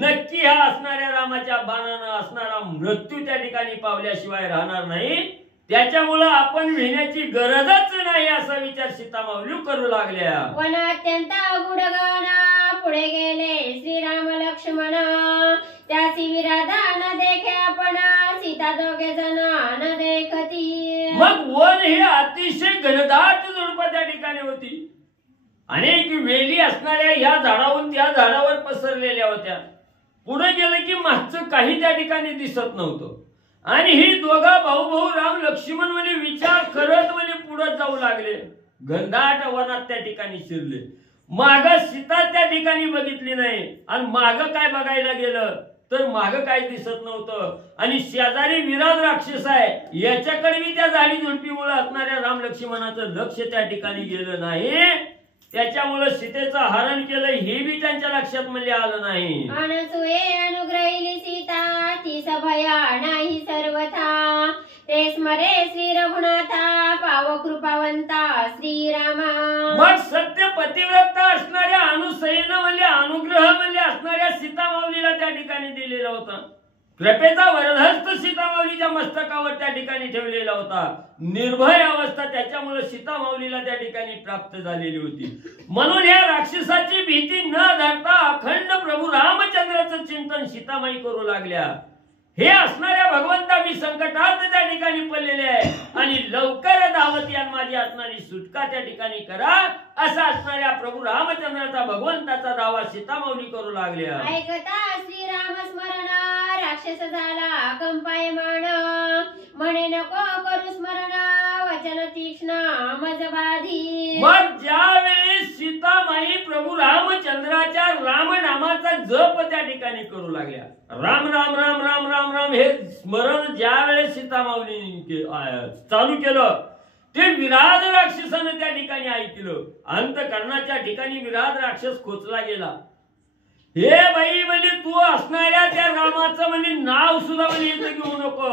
नक्की हा असणाऱ्या रामाच्या बाणानं असणारा मृत्यू त्या ठिकाणी पावल्याशिवाय राहणार नाही. त्याच्यामुळे आपण भिण्याची गरजच नाही असा विचार सीतामाऊली करू लागल्या. वन अत्यंत गुडगणा पुढे गेले श्रीराम लक्ष्मण त्यासी विराधा न देखे आपण सीता दोघे जण न देखती. मग वन हे अतिशय घनदाट झुडप त्या ठिकाणी होती. अनेक वेली असणाऱ्या या झाडावरून त्या झाडावर पसरलेल्या होत्या. पुढे गेलं की मागचं काही त्या ठिकाणी दिसत नव्हतं. आणि ही दोघा भाऊ भाऊ राम लक्ष्मण म्हणे विचार करत म्हणे पुढे जाऊ लागले. घनदाट वनात त्या ठिकाणी शिरले. माग सीता त्या ठिकाणी बघितली नाही आणि माग काय बघायला गेलं तर माग काय दिसत नव्हतं. आणि शेजारी विराध राक्षस आहे याच्याकडे मी त्या झाडी झुडपीमुळे असणाऱ्या राम लक्ष्मणाचं लक्ष त्या ठिकाणी गेलं नाही. त्याच्यामुळे सीतेचं हरण केलं हे बी त्यांच्या लक्षात म्हणजे आलं नाही. अनसुये अनुग्रहिली सीता ती सभया नाही सर्वथा ते स्मरे श्री रघुनाथा पाव कृपावंता श्रीरामा. मग सत्य पतिव्रता असणाऱ्या अनुसयेनं म्हणजे अनुग्रह म्हणजे असणाऱ्या सीतामाऊलीला त्या ठिकाणी दिलेला होता. कृपेचा वरदहस्त सीतामाऊलीच्या मस्तकावर त्या ठिकाणी ठेवलेला होता. निर्भय अवस्था त्याच्यामुळे सीतामाऊलीला त्या ठिकाणी प्राप्त झालेली होती. म्हणून या राक्षसाची भीती न धरता अखंड प्रभू रामचंद्राचं चिंतन सीतामाई करू लागल्या. हे असणाऱ्या भगवंता मी संकटात त्या ठिकाणी पडलेले आहे आणि लवकर धावत यान माझी आत्मानी सुटका त्या ठिकाणी करा असा असणाऱ्या प्रभू रामचंद्राचा भगवंताचा दावा सीतामाऊली करू लागल्या. ऐकता श्रीराम स्मरण राक्षस झाला कंपायमान म्हणे नको करू स्मरण वचन तीक्ष्ण मजबाधी. मग ज्यावेळी सीतामाई प्रभू रामचंद्राच्या राम नामाचा जप त्या ठिकाणी करू लागल्या. राम राम राम राम राम राम हे स्मरण ज्या वेळेस सीतामाऊली चालू केलं ते विराध राक्षसानं त्या ठिकाणी ऐकलं. अंतकरणाच्या ठिकाणी विराध राक्षस खोचला गेला. हे बाई म्हणजे तू असणाऱ्या त्या रामाचं म्हणजे नाव सुद्धा म्हणजे इथं घेऊ नको.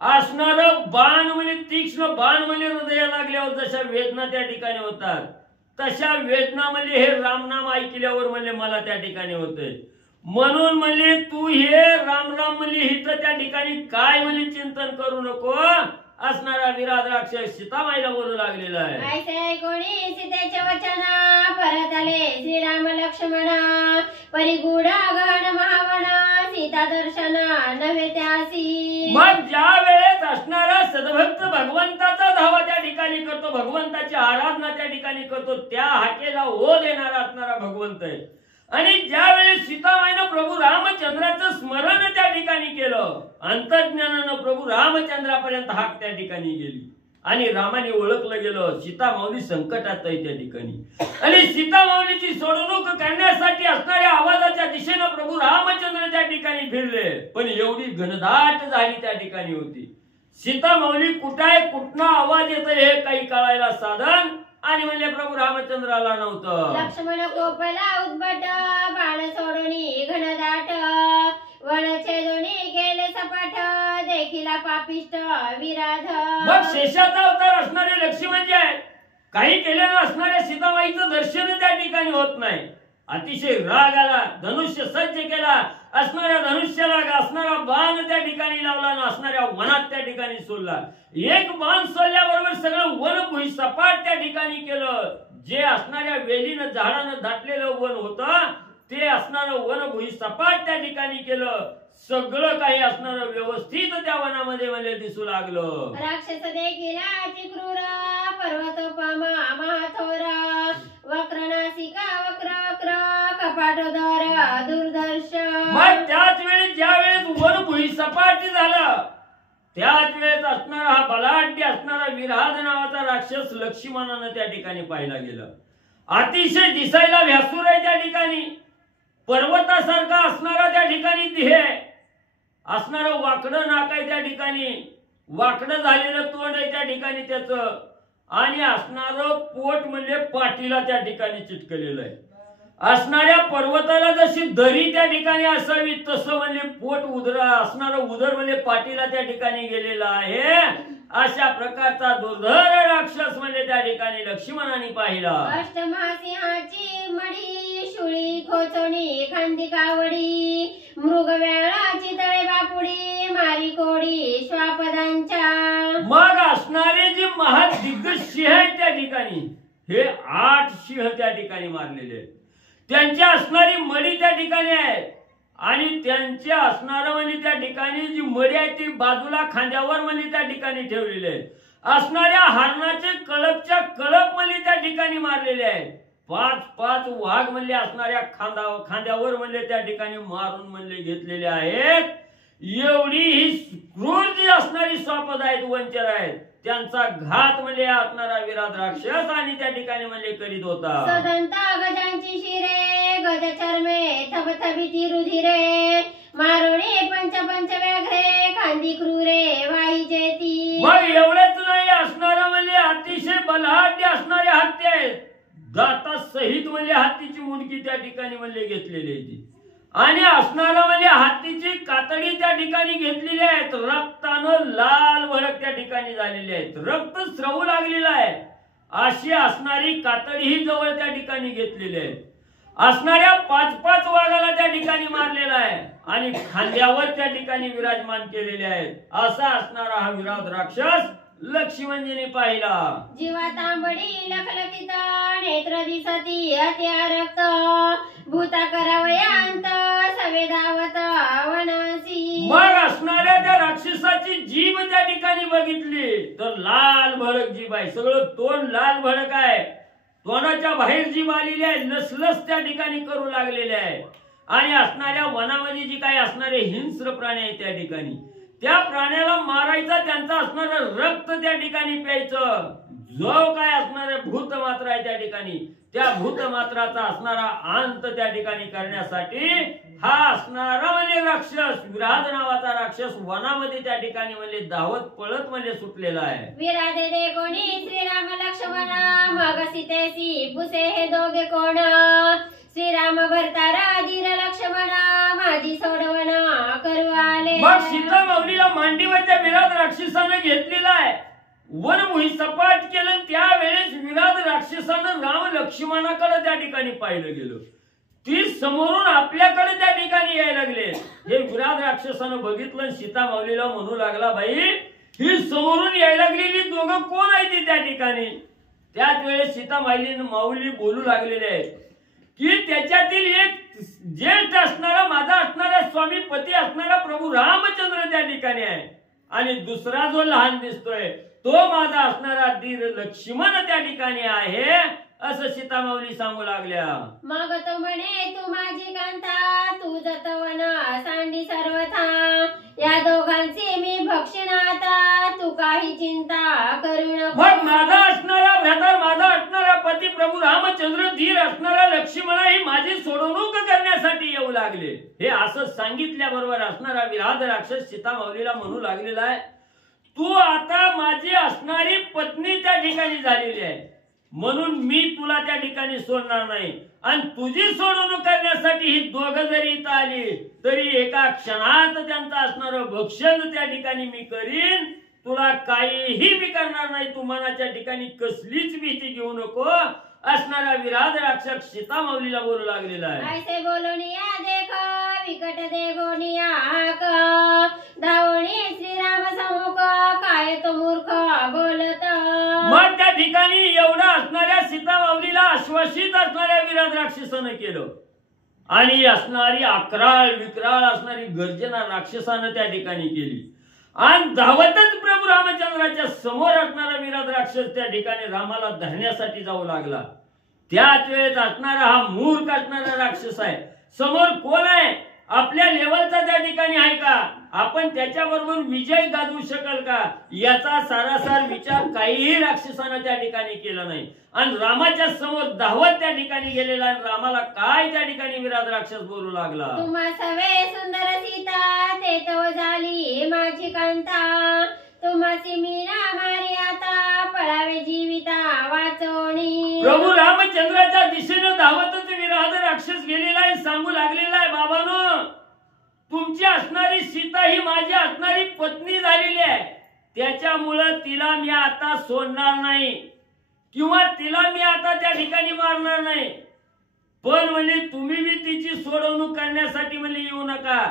असणार बाण म्हणजे तीक्ष्ण बाण म्हणजे हृदया लागल्यावर जशा वेदना त्या ठिकाणी होतात तशा वेदना म्हणजे हे रामनाम ऐकल्यावर म्हणजे मला त्या ठिकाणी होते. म्हणून म्हणजे तू हे राम राम म्हणजे हिथं त्या ठिकाणी काय म्हणजे चिंतन करू नको असणारा विराध राक्षस सीतामाईला बोलू लागलेला आहे. ऐसे कोणी सीतेचे वचन परत आले श्रीराम लक्ष्मण परिगूढ गण महावण सीता दर्शन नव्हे त्यासी. मग ज्या वेळेस असणारा सद्भक्त भगवंताचा धावा त्या ठिकाणी करतो, भगवंताची आराधना त्या ठिकाणी करतो, त्या हाकेला ओ देणारा असणारा भगवंत आहे. आणि ज्यावेळेस सीतामाईनं प्रभू रामचंद्राचं स्मरण त्या ठिकाणी केलं, अंतर्ज्ञानानं प्रभू रामचंद्रापर्यंत हाक त्या ठिकाणी गेली आणि रामाने ओळखलं गेलं सीता माऊली संकटात आहे त्या ठिकाणी. आणि सीता माऊलीची सोडवणूक करण्यासाठी असणाऱ्या आवाजाच्या दिशेनं प्रभू रामचंद्र त्या ठिकाणी फिरले, पण एवढी घनदाट झाली त्या ठिकाणी होती. सीता माऊली कुठाय कुठनं आवाज येतोय हे काही कळायला साधन आणि म्हणजे प्रभू रामचंद्राला नव्हतं. लक्ष्मण कोपला उद्भट बाण सोडून घनदाट वन छेदुनी गेले सपाट देखिला पापिष्ट विराध. मग शेषाचा अवतार असणारे लक्ष्मण जे आहेत, काही केलेलं असणाऱ्या सीताबाईचं दर्शन त्या ठिकाणी होत नाही. अतिशय राग आला, धनुष्य सज्ज केला, असणाऱ्या धनुष्याला असणारा बाण त्या ठिकाणी लावला आणि असणाऱ्या वनात त्या ठिकाणी सोडला. एक बाण सोडल्याबरोबर सगळं वन भुईसपाट त्या ठिकाणी केलं. जे असणाऱ्या वेलीनं झाडानं दाटलेलं वन होतं ते असणारं वन भुईसपाट त्या ठिकाणी केलं. सगळं काही असणारं व्यवस्थित त्या वनामध्ये मला दिसू लागलं. राक्षस देखील अति क्रूर पर्वतोपमा महाथोर वक्रनासिका वक्र कपाटोदर दुर्दर्श. मग त्याच वेळेस ज्या वेळेस वन भुईसपाट झालं त्याच वेळेस असणारा हा बलाढ्य असणारा विराध नावाचा राक्षस लक्ष्मणानं त्या ठिकाणी पाहिला गेला. अतिशय दिसायला व्यासूर आहे त्या ठिकाणी, पर्वतासारखा असणारा त्या ठिकाणी देह असणारं वाकडं नाक आहे त्या ठिकाणी, वाकडं झालेलं तोंड आहे त्या ठिकाणी त्याचं, आणि असणारं पोट म्हणजे पाठीला त्या ठिकाणी चिटकलेलं आहे. असणाऱ्या पर्वताला जशी दरी त्या ठिकाणी असावी तसं म्हणजे पोट उदरा असणारं उदर म्हणजे पाठीला त्या ठिकाणी गेलेलं आहे. अशा प्रकारचा दुर्धर राक्षस म्हणजे त्या ठिकाणी लक्ष्मणाने पाहिला. अष्टमहासिंहाची मडी शुळी खोचोनी खांदी कावडी मृगव्याळाची तळे बापुडी मारी कोडी श्वापदांच्या. मग असणारे जे महादिग्गज सिंह आहेत त्या ठिकाणी हे 8 सिंह त्या ठिकाणी मारलेले आहेत. त्यांची असणारी मडी त्या ठिकाणी आहे आणि त्यांच्या असणारं म्हणजे त्या ठिकाणी जी मडी आहे ती बाजूला खांद्यावर म्हणजे त्या ठिकाणी ठेवलेली आहे. असणाऱ्या हरणाचे कळपच्या कळप म्हणजे त्या ठिकाणी मारलेले आहेत. 5 वाघ म्हणजे असणाऱ्या खांद्यावर म्हणजे त्या ठिकाणी मारून म्हणजे घेतलेले आहेत. एवढी ही क्रूर जी असणारी स्वापद आहेत, वंचर आहेत, त्यांचा घात म्हणजे असणारा विराट राक्षस आणि त्या ठिकाणी म्हणजे करीत होता. सदंता गजांची शिरे गज चर्मे थबथबिती रुधिरे मारुणे पंच व्याघ्रे खांदी क्रूरे वाईचे ती. मग एवढेच नाही, असणारा म्हणजे अतिशय बलाढ्य असणारे हत्ती आहेत. दाता सहित म्हणजे हत्तीची मुंडकी त्या ठिकाणी म्हणजे घेतलेली आहे आणि असणारा म्हणजे हत्तीची कातडी त्या ठिकाणी घेतलेली आहेत. रक्तानं लाल भडक त्या ठिकाणी झालेली आहेत, रक्त स्रवू लागलेलं आहे. अशी असणारी कातडी ही जवळ त्या ठिकाणी घेतलेली आहे. असणाऱ्या 5 वाघाला त्या ठिकाणी मारलेला आहे आणि खांद्यावर त्या ठिकाणी विराजमान केलेले आहेत. असा असणारा हा विराट राक्षस लक्ष्मणजीने पाहिला. जीवा तांबडी लखलखित नेत्र दिसती अत्या रक्त भूता करावयांत सवेदावत वनासी. मग असणाऱ्या त्या राक्षसाची जीभ त्या ठिकाणी बघितली तर लाल भडक जीभ आहे, सगळं तोंड लाल भडक आहे. तोंडाच्या बाहेर जीभ आलेली आहे, लसलस त्या ठिकाणी करू लागलेले आहे. आणि असणाऱ्या वनामध्ये जी काही असणारे हिंस्र प्राणी आहेत त्या ठिकाणी त्या प्राण्याला मारायचा, त्यांचा असणारं रक्त त्या ठिकाणी प्यायचं. जो काय असणारे भूत मात्र आहे त्या ठिकाणी त्या भूत मात्राचा असणारा अंत त्या ठिकाणी करण्यासाठी हा असणारा म्हणजे राक्षस विराध नावाचा राक्षस वनामध्ये त्या ठिकाणी म्हणजे धावत पळत म्हणजे सुटलेला आहे. विराधे दे कोणी श्रीराम लक्ष्मण मग सीतेसी पुसे हे दोघे कोण. श्रीराम भरतारा धीर लक्ष्मण माझी सोडवण करू आले. मग सीता माऊलीला मांडीवर त्या विराट राक्षसाने घेतलेला आहे, वनभूमी सपाट केलं. त्यावेळेस विराट राक्षसानं राम लक्ष्मणाकडे त्या ठिकाणी पाहिलं गेलं. ती समोरून आपल्याकडे त्या ठिकाणी यायला लागले. हे विराट राक्षसानं बघितलं, सीता माऊलीला म्हणू लागला, बाई ही समोरून यायला लागलेली दोघं कोण आहे ती त्या ठिकाणी. त्याच वेळेस सीता माऊली बोलू लागलेले आहेत की त्याच्यातील एक ज्येष्ठ असणारा माझा असणारा स्वामी पती असणारा प्रभू रामचंद्र त्या ठिकाणी आहे आणि दुसरा जो लहान दिसतोय तो माझा असणारा धीर लक्ष्मण त्या ठिकाणी आहे. असं सीतामाऊली सांगू लागल्या. मग तो म्हणे तू माझी कांता तू जतवन सांडी सर्वथा या दोघांची मी भक्षण आता तू काही चिंता करू नको. मग माझा असणारा भ्राता माझा असणारा पती प्रभू रामचंद्र धीर असणारा लक्ष्मण ही माझी सोडवणूक करण्यासाठी येऊ लागले. हे असं सांगितल्याबरोबर असणारा विराध राक्षस सीतामाऊलीला म्हणू लागलेला आहे तू आता माझी असणारी पत्नी त्या ठिकाणी झालेली आहे म्हणून मी तुला त्या ठिकाणी सोडणार नाही आणि तुझी सोडवणूक करण्यासाठी ही दोघं जरी इथं आली तरी एका क्षणात त्यांचं असणारं भक्षण त्या ठिकाणी मी करीन. तुला काहीही मी करणार नाही. तू मनाच्या ठिकाणी कसलीच भीती घेऊ नको असणारा विराध राक्षस सीतामाऊलीला बोलू लागलेला आहे. ऐसे बोलूनिया देख विकट देगोनिया हाक धावणी श्रीराम समुख काय तो मूर्ख बोलत. मग त्या ठिकाणी एवढा असणाऱ्या सीतामाऊलीला आश्वासित असणाऱ्या विराध राक्षसानं केलं आणि असणारी अकराळ विक्राळ असणारी गर्जना राक्षसानं त्या ठिकाणी केली आणि धावतच प्रभू रामचंद्राच्या समोर असणारा विराध राक्षस त्या ठिकाणी रामाला धरण्यासाठी जाऊ लागला. त्याच वेळेस असणारा हा मूर्ख असणारा राक्षस आहे. समोर कोण आहे आपल्या लेवलचा त्या ठिकाणी आहे का आपण त्याच्याबरोबर विजय गाजवू शकाल का याचा सारासार विचार काहीही राक्षसानं त्या ठिकाणी केला नाही आणि रामाच्या समोर धावत त्या ठिकाणी गेलेला आणि रामाला काय त्या ठिकाणी विराध राक्षस बोलू लागला. तुम्हा सवे सुंदर सीता ते तो झाली माझी कांता तुम्हासी मीना मारी आता पळावे जीविता वाचवणी. प्रभू रामचंद्राच्या दिशेने धावतच विराध राक्षस गेलेला आहे सांगू लागलेला आहे बाबानो तुमची असणारी सीता ही माझी असणारी पत्नी झालेली आहे त्याच्यामुळं तिला मी आता सोडणार नाही किंवा तिला मी आता त्या ठिकाणी मारणार नाही पण म्हणजे तुम्ही मी तिची सोडवणूक करण्यासाठी म्हणजे येऊ नका.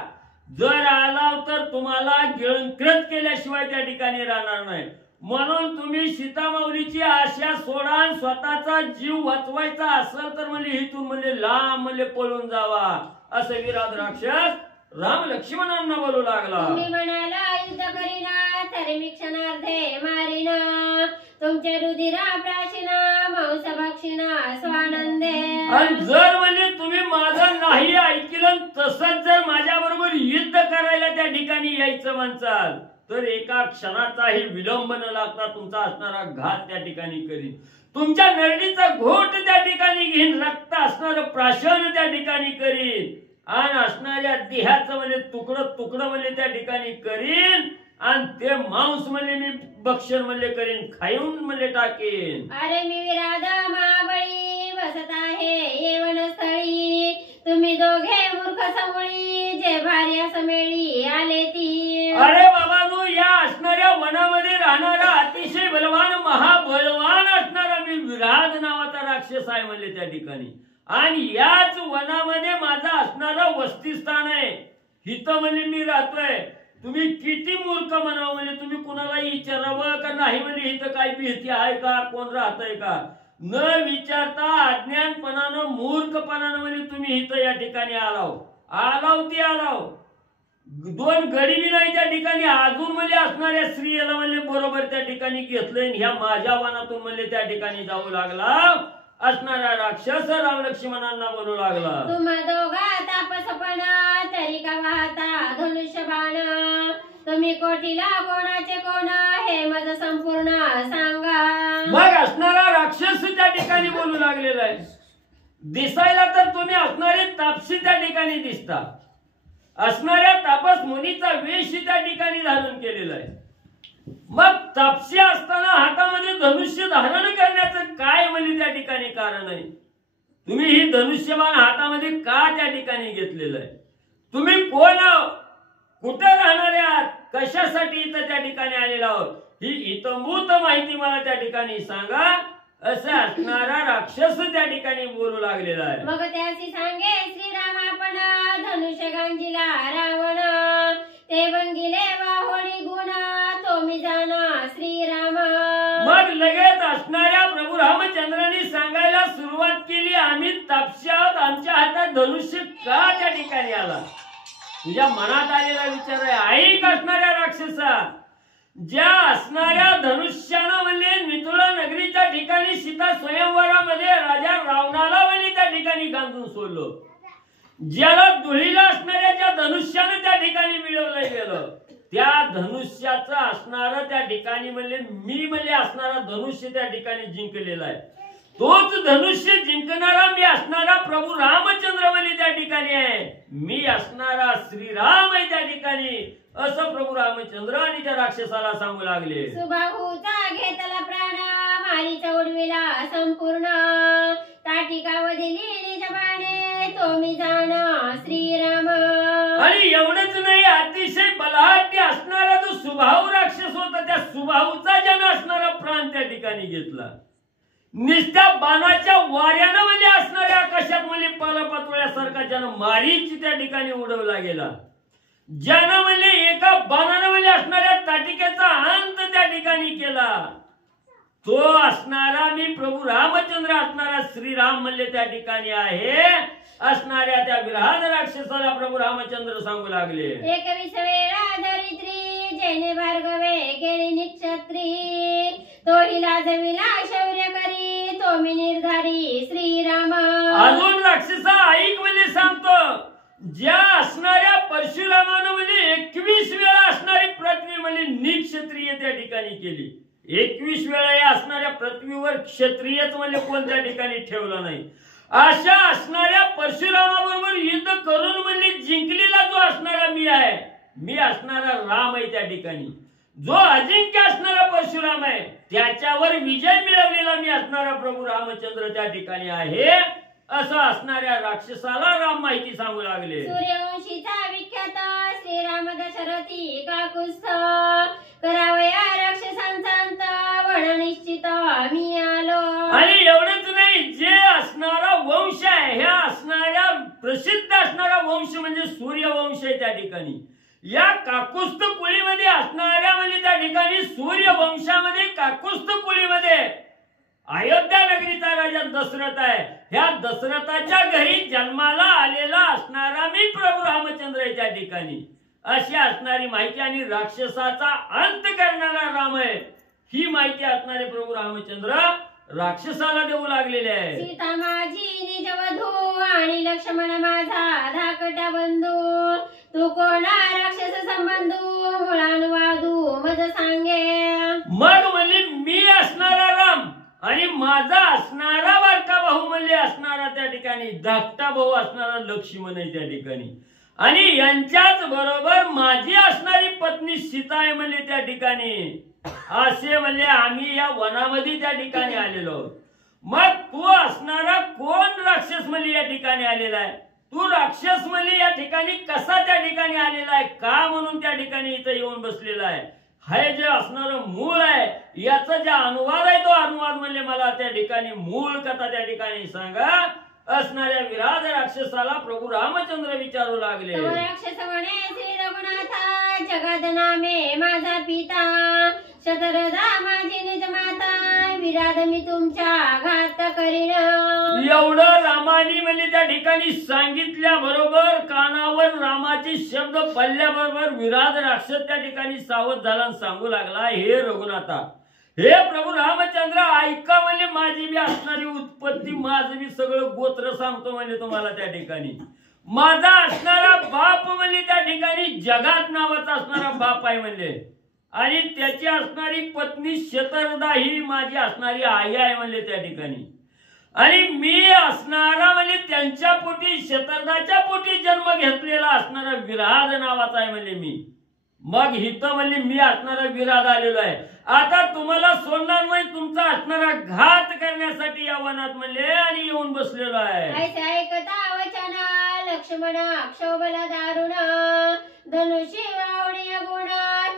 जर आला तर तुम्हाला गिळंकृत केल्याशिवाय त्या ठिकाणी राहणार नाही म्हणून तुम्ही सीतामाऊलीची आशा सोडा स्वतःचा जीव वाचवायचा असेल तर म्हणजे इथून म्हणजे लांब म्हणजे पळून जावा असं विराध राक्षस राम लक्ष्मणांना बोलू लागला. तुम्ही म्हणाला युद्ध करीना तरी मी क्षणार्धे मारीना तुमचे रुधिरा प्राशिना मांस भक्षिना स्वानंदे. आणि जर म्हणजे तुम्ही माझं नाही ऐकलं तसंच जर माझ्या बरोबर युद्ध करायला त्या ठिकाणी यायचं म्हणसाल तर एका क्षणाचाही विलंब न लागता तुमचा असणारा घात त्या ठिकाणी करीन. तुमच्या नरडीचा घोट त्या ठिकाणी घेईन रक्त असणारं प्राशन त्या ठिकाणी करीन आणि असणाऱ्या देहाचं म्हणजे तुकडं तुकडं म्हणजे त्या ठिकाणी करीन आणि ते मांस म्हणजे मी भक्षण म्हणजे करीन खाऊन म्हणजे टाकेन. अरे मी विराध महाबळी बसत आहे येवन स्थळी तुम्ही दोघे मूर्ख समोळी जे भार्या समेळी आले ती. अरे बाबांनो या असणाऱ्या वनामध्ये राहणारा अतिशय बलवान महाबलवान असणारा मी विराध नावाचा राक्षस आहे म्हणजे त्या ठिकाणी आणि याच वनामध्ये माझा असणारा वस्तीस्थान आहे. इथं म्हणजे मी राहतोय. तुम्ही किती मूर्ख म्हणावं म्हणजे तुम्ही कुणालाही विचारावं का नाही म्हणजे इथं काही भीती आहे का कोण राहतंय का न विचारता अज्ञानपणानं मूर्खपणानं म्हणजे तुम्ही इथं या ठिकाणी आलाव ती आलाव दोन गडी बी नाही त्या ठिकाणी अजून म्हणजे असणाऱ्या स्त्रियेला म्हणजे बरोबर त्या ठिकाणी घेतलंय ह्या माझ्या वनातून म्हणजे त्या ठिकाणी जाऊ लागला असणारा राक्षस राम लक्ष्मणांना बोलू लागला. तुम्हा दोघा तापसपणा तरी का वाहता धनुष्य बाण तुम्ही कोटीला कोणाचे कोण हे माझं संपूर्ण सांगा. मग असणारा राक्षस त्या ठिकाणी बोलू लागलेला आहे. दिसायला तर तुम्ही असणारे तापसी त्या ठिकाणी दिसता असणाऱ्या तापस मुनीचा वेश त्या ठिकाणी धारण केलेला आहे. मग तापसी असताना हातामध्ये धनुष्य धारण करण्याचं काय म्हणजे त्या ठिकाणी कारण आहे. तुम्ही ही धनुष्यबाण हातामध्ये का त्या ठिकाणी घेतलेलं आहे. तुम्ही कोण आहात कुठे राहणारे आहात कशासाठी इथं त्या ठिकाणी आलेला आहोत ही इतंभूत माहिती मला त्या ठिकाणी सांगा असं असणारा राक्षस त्या ठिकाणी बोलू लागलेला आहे. मग त्याची सांगे श्रीराम आपण धनुष्य गांजीला रावण ते बंगिले वाहोणी गुण तो मी जाणा श्रीराम. मग लगेच असणाऱ्या प्रभू रामचंद्रांनी सांगायला सुरुवात केली आम्ही तापशात आमच्या हातात धनुष्य का त्या ठिकाणी आला. तुझ्या मनात आलेला विचार आहे ऐक असणाऱ्या राक्षसा ज्या असणाऱ्या धनुष्यानं म्हणजे मिथुला नगरीच्या ठिकाणी सीता स्वयंवरामध्ये राजा रावणाला म्हणे त्या ठिकाणी गांजून सोडलं. ज्याला धुळीला असणाऱ्या ज्या धनुष्याने त्या ठिकाणी मिळवलं गेलं, त्या धनुष्याचं असणारं त्या ठिकाणी म्हणले मी म्हणले असणारा धनुष्य त्या ठिकाणी जिंकलेला आहे. तोच धनुष्य जिंकणारा मी असणारा प्रभू रामचंद्र म्हणले त्या ठिकाणी आहे. मी असणारा श्रीराम आहे त्या ठिकाणी, असं प्रभू रामचंद्र आणि त्या राक्षसाला सांगू लागले. सुबाहूचा घेतला प्राण मारीचा उडविला संपूर्ण ताटिकावरील निजबाणे तो मी जाण श्रीराम. आणि एवढंच नाही, अतिशय बलाढ्य असणारा जो सुबाहू राक्षस होता त्या सुबाहूचा जन असणारा प्राण त्या ठिकाणी घेतला. निस्त्या बाणाच्या वाऱ्यानं म्हणजे असणाऱ्या आकाशात म्हणजे पालापाचोळ्यासारखा ज्यानं मारीची त्या ठिकाणी उडवला गेला. ज्यानं म्हणजे एका बाणानं म्हणजे असणाऱ्या ताटिकेचा अंत त्या ठिकाणी केला, तो असणारा मी प्रभू रामचंद्र असणारा श्रीराम म्हणले त्या ठिकाणी आहे. असणाऱ्या त्या विराट राक्षसाला प्रभू रामचंद्र सांगू लागले. 21 वेळा धरित्री जैने भार्गवे केली निक्षत्री तो हिला जमिला शौर्य करी तो मी निर्धारी श्रीराम. अजून राक्षसा ऐक म्हणजे सांगतो, ज्या असणाऱ्या परशुरामानं म्हणजे 21 वेळा असणारी पृथ्वी म्हणजे निक्षत्रिय त्या ठिकाणी केली. 21 वेळा या असणाऱ्या पृथ्वीवर क्षत्रियच म्हणजे कोणत्या ठिकाणी ठेवला नाही. अशा असणाऱ्या परशुरामाबरोबर युद्ध करून म्हणजे जिंकलेला जो असणारा मी आहे, मी असणारा राम आहे त्या ठिकाणी. जो अजिंक्य असणारा परशुराम आहे त्याच्यावर विजय मिळवलेला मी असणारा प्रभू रामचंद्र त्या ठिकाणी आहे, असं असणाऱ्या राक्षसाला राम माहिती सांगू लागले. सूर्यवंशीचा विख्यात श्रीराम दशरथी काकुस्थ करावया राक्षसांचा अंत वण निश्चित मी आलो. आणि एवढंच नाही, जे असणारा वंश आहे ह्या असणाऱ्या प्रसिद्ध असणारा वंश म्हणजे सूर्यवंश आहे त्या ठिकाणी. या काकुस्थ कुळीमध्ये असणाऱ्या म्हणजे त्या ठिकाणी सूर्यवंशामध्ये काकुस्थ कुळीमध्ये अयोध्या नगरीचा राजा दशरथ आहे. ह्या दशरथाच्या घरी जन्माला आलेला असणारा मी प्रभू रामचंद्र आहे त्या ठिकाणी. अशी असणारी माहिती आणि राक्षसाचा अंत करणारा राम आहे ही माहिती असणारे प्रभू रामचंद्र राक्षसाला देऊ लागलेले आहे. सीता माझी निजवधू आणि लक्ष्मण माझा धाकटा बंधू तू कोणा राक्षस संबंधू मुळानुवादू मज सांगे. मग म्हणजे मी असणारा राम आणि माझा असणारा बारका भाऊ म्हणजे असणारा त्या ठिकाणी धाकटा भाऊ असणारा लक्ष्मण आहे त्या ठिकाणी. आणि यांच्याच बरोबर माझी असणारी पत्नी सीता आहे म्हणजे त्या ठिकाणी. असे म्हणजे आम्ही या वनामध्ये त्या ठिकाणी आलेलो आहोत. मग तू असणारा कोण राक्षस म्हणजे या ठिकाणी आलेला आहे, तू राक्षस म्हणजे या ठिकाणी कसा त्या ठिकाणी आलेला आहे, का म्हणून त्या ठिकाणी इथं येऊन बसलेला आहे, हे जे असणारं मूळ आहे याचा जे अनुवाद आहे तो अनुवाद म्हणजे मला त्या ठिकाणी मूळ कथा त्या ठिकाणी सांगा. असणाऱ्या विराट राक्षसाला प्रभू रामचंद्र विचारू लागले. राक्षस म्हणे श्री रघुनाथा जगद नामे माझा पिता शतरदा माझी निज माता विराट मी तुमच्या घात करीन. एवढं रामानी म्हणजे त्या ठिकाणी सांगितल्या बरोबर कानावर रामाचे शब्द पडल्याबरोबर विराट राक्षस त्या ठिकाणी सावध झाला आणि सांगू लागला, हे रघुनाथा, हे प्रभू रामचंद्र ऐका म्हणजे माझी बी असणारी उत्पत्ती, माझं बी सगळं गोत्र सांगतो म्हणजे तुम्हाला त्या ठिकाणी. माझा असणारा बाप म्हणजे त्या ठिकाणी जगात नावाचा असणारा बाप आहे म्हणजे, आणि त्याची असणारी पत्नी शतरदा ही माझी असणारी आई आहे म्हणजे त्या ठिकाणी. आणि मी असणारा म्हणजे त्यांच्या पोटी शतरदाच्या पोटी जन्म घेतलेला असणारा विराट नावाचा आहे म्हणजे मी. मग हिथं म्हणजे मी असणारा विराट आलेलो आहे. आता तुम्हाला सोडणार नाही, तुमचा असणारा घात करण्यासाठी या वनात म्हणले आणि येऊन बसलेलो आहे. ऐसे ऐकता वचन लक्ष्मण क्षोभला दारुण धनुष्य वावडी गुण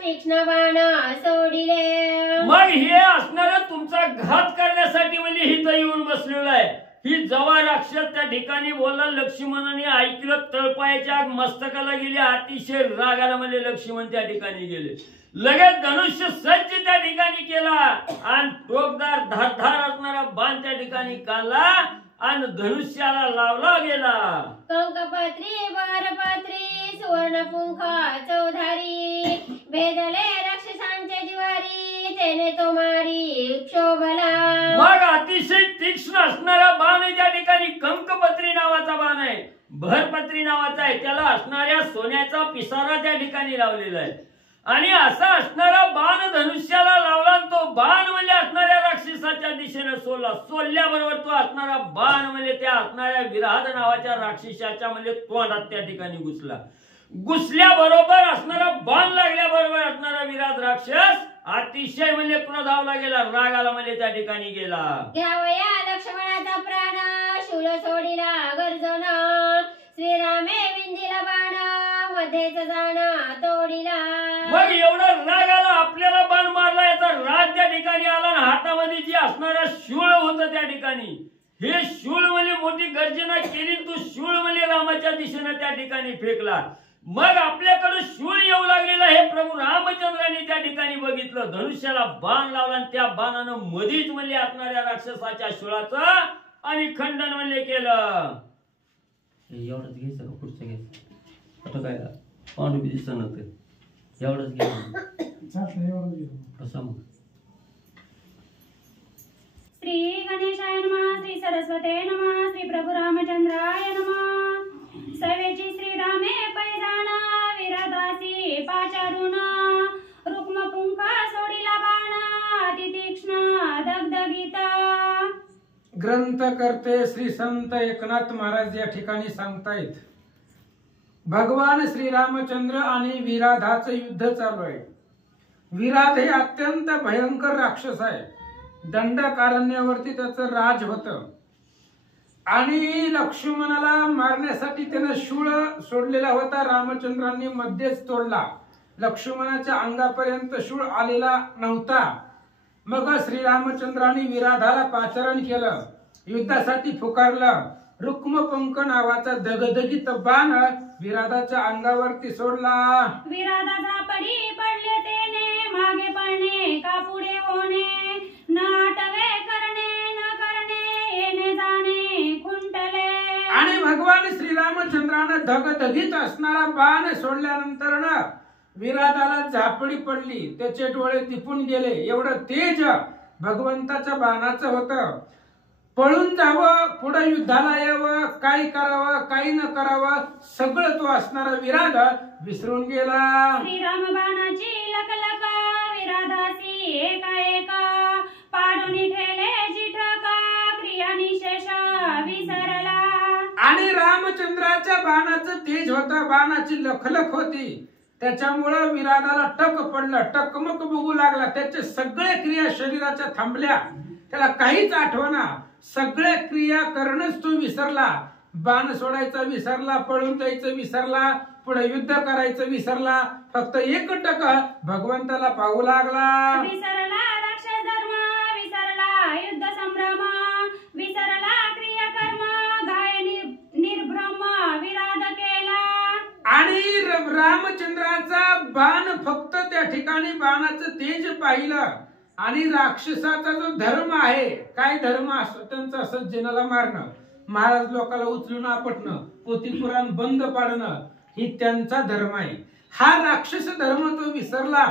तीक्ष्ण बाण सोडिले. मग हे असणारा तुमचा घात करण्यासाठी म्हणजे हिथं येऊन बसलेलो आहे. ही जवा राक्षस त्या ठिकाणी बोलला, लक्ष्मणाने ऐकलं, तळपायाच्या मस्तकाला गेले, अतिशय रागाला म्हणजे लक्ष्मण त्या ठिकाणी गेले. लगेच धनुष्य सज्ज त्या ठिकाणी केला आणि टोकदार धारधार असणारा बाण त्या ठिकाणी काढला आणि धनुष्याला लावला गेला. कंकपत्री वरपत्री सुवर्ण पुंख चौधारी भेदले राक्षसांच्या जिवारी तेने तो मारी क्षोभला. मग अतिशय तीक्ष्ण असणारा बाण आहे त्या ठिकाणी. कंकपत्री नावाचा बाण आहे, भरपत्री नावाचा आहे. त्याला असणाऱ्या सोन्याचा पिसारा त्या ठिकाणी लावलेला आहे. आणि असा असणारा बाण धनुष्याला लावला. तो बाण म्हणजे असणाऱ्या राक्षसाच्या दिशेने सोडला. सोडल्याबरोबर तो असणारा बाण म्हणजे त्या असणाऱ्या विराध नावाच्या राक्षसाच्या म्हणजे तोंडात त्या ठिकाणी घुसला. घुसल्याबरोबर असणारा बाण लागल्याबरोबर असणारा विराध राक्षस अतिशय म्हणजे क्रोधावला गेला, रागाला म्हणजे त्या ठिकाणी गेला. घ्यावया लक्ष्मणाचा प्राण, शूळ सोडिला गर्जन. श्रीरामे विंदिला बाण, मध्येच जाण तोडिला. मग एवढा राग आला, आपल्याला बाण मारला याचा राग त्या ठिकाणी आला. आणि हातामध्ये जी असणारा शूळ होतं त्या ठिकाणी, हे शूळ म्हणजे मोठी गर्जना केली. तो शूळ म्हणजे रामाच्या दिशेने त्या ठिकाणी फेकला. मग आपल्याकडे शूळ येऊ लागलेला हे प्रभू रामचंद्राने त्या ठिकाणी बघितलं. धनुष्याला बाण लावला आणि त्या बाणानं मधीच म्हणजे असणाऱ्या राक्षसाच्या शूळाचं आणि खंडन म्हणजे केलं. एवढंच घ्यायचं का पुढचं घ्यायचं? आता काय पांडू दिसत नव्हतं. एवढंच घ्यायचं कसं मग? श्री गणेशाय नमः, श्री सरस्वते नमः, श्री प्रभु रामचंद्राय नमः. सर्वेची श्रीरामे पैजाना, विरादासी पाचारुण. रुक्म पुंख सोडिला बाण, अति तीक्ष्ण दगदगीता. ग्रंथकर्ते श्री संत एकनाथ महाराज या ठिकाणी सांगतायत, भगवान श्रीरामचंद्र आणि विराधाचं युद्ध चालू आहे. विराध हे अत्यंत भयंकर राक्षस आहे. दंडकारण्यावरती त्याचं राज होतं. आणि लक्ष्मणाला मारण्यासाठी त्यानं शूळ सोडलेला होता. रामचंद्रांनी मध्येच तोडला. लक्ष्मणाच्या अंगापर्यंत शूळ आलेला नव्हता. मग श्रीरामचंद्रांनी विराधाला पाचारण केलं, युद्धासाठी पुकारलं. रुक्मपंख नावाचा दगदगीत बाण विराधाच्या अंगावरती सोडला. विराधाचा पडी पडले तेने, मागे पडणे का पुढे होणे. न आटवे करणे न करणे, येणे जाणे खुंटले. आणि भगवान श्रीरामचंद्रानं धगधगीत असणारा बाण सोडल्यानंतर ना विराधाला झापडी पडली. त्याचे डोळे दिपून गेले. एवढं तेज भगवंताच्या बाणाचं होतं. पळून जावं, पुढे युद्धाला यावं, काय करावं काय न करावं सगळं तो असणारा विराध विसरून गेला. श्रीराम बाणाची लकलक, विराधासी एका एका. पाडून ठेले जिठका, क्रिया निशेष विसरला. आणि रामचंद्राच्या बाणाचं तेज होतं, बाणाची लखलख होती. त्याच्यामुळं विराधाला टक पडलं, टकमक बघू लागला. त्याच्या सगळ्या क्रिया शरीराच्या थांबल्या. त्याला काहीच आठवना. सगळ्या क्रिया करणंच तो विसरला. बाण सोडायचा विसरला, पळून जायचं विसरला, पुढे युद्ध करायचं विसरला. फक्त एक टक भगवंताला पाहू लागला. विसरला राक्षस धर्म, विसरला युद्ध संभ्रम. विसरला क्रिया कर्म, गाय निर्भ्रम विराध केला. आणि रामचंद्राचा बाण फक्त त्या ठिकाणी बाणाचं तेज पाहिलं. आणि राक्षसाचा जो धर्म आहे, काय धर्म असतो त्यांचा, सज्जनाला मारणं, महाराज लोकांना उचलून आपटणं, पोथी पुराण बंद पाडणं, ही त्यांचा धर्म आहे. हा राक्षस धर्म तो विसरला.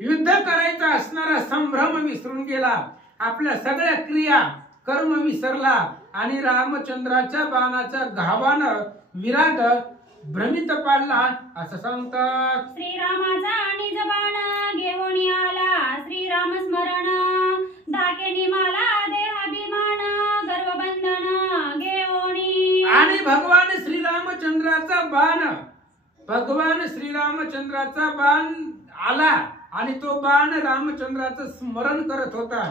युद्ध करायचा असणारा संभ्रम विसरून गेला. आपल्या सगळ्या क्रिया कर्म विसरला. आणि रामचंद्राच्या बाणाच्या घावानं विराध भ्रमित पाडला असं सांगतात. श्रीरामाचा निज बाण घेऊन आला, श्रीराम स्मरण. धाके निमाला देहाभिमान, गर्वबंधन घेऊन. आणि भगवान श्रीरामचंद्राचा बाण आला. आणि तो बाण रामचंद्राचं स्मरण करत होता.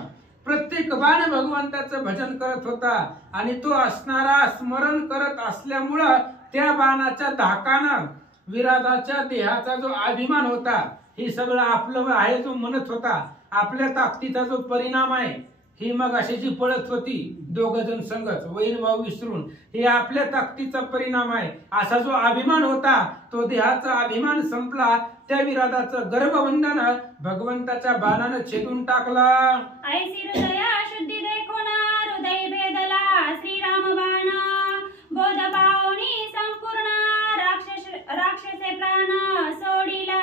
प्रत्येक बाण भगवंताचं भजन करत होता. आणि तो असणारा स्मरण करत असल्यामुळं त्या बाणाच्या धाकानं विराधाच्या देहाचा जो अभिमान होता, हे सगळं आपलं आहे जो म्हणत होता, आपल्या ताकदीचा जो परिणाम आहे, ही मग अशाची पळत होती दोघ जण संगत, वैर भाव विसरून. हे आपल्या ताकदीचा परिणाम आहे असा जो अभिमान होता, तो देहाचा अभिमान संपला. त्या विराधाचं गर्भबंधन भगवंताच्या बाणानं छेदून टाकलं. ऐसी हृदया शुद्धी देखून, हृदय भेदला श्रीराम बाण. बोध पावनी संपूर्ण, राक्षसे प्राण सोडिला.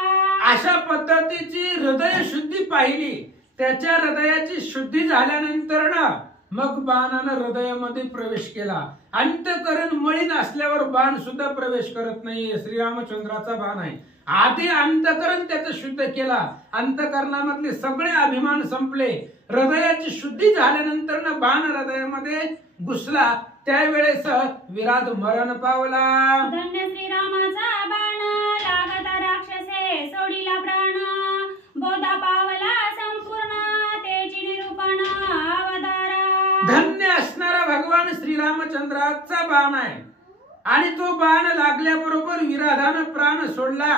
अशा पद्धतीची हृदय शुद्धी पाहिली. त्याच्या हृदयाची शुद्धी झाल्यानंतर ना मग बाणानं हृदयामध्ये प्रवेश केला. अंतःकरण मळीन असल्यावर बाण सुद्धा प्रवेश करत नाहीये. श्रीरामचंद्राचा बाण आहे. आधी अंतःकरण त्याचं शुद्ध केला, अंतःकरणामधले सगळे अभिमान संपले, हृदयाची शुद्धी झाल्यानंतर ना बाण हृदयामध्ये घुसला. त्यावेळेस विराट मरण पावला. धन्य श्रीरामाचा बाण लागता राक्षसे सोडिला प्राण बोधा पावला संपूर्ण तेची निरूपण अवतारा. धन्य असणारा भगवान श्रीरामचंद्राचा बाण आहे आणि तो बाण लागल्याबरोबर विराधानं प्राण सोडला.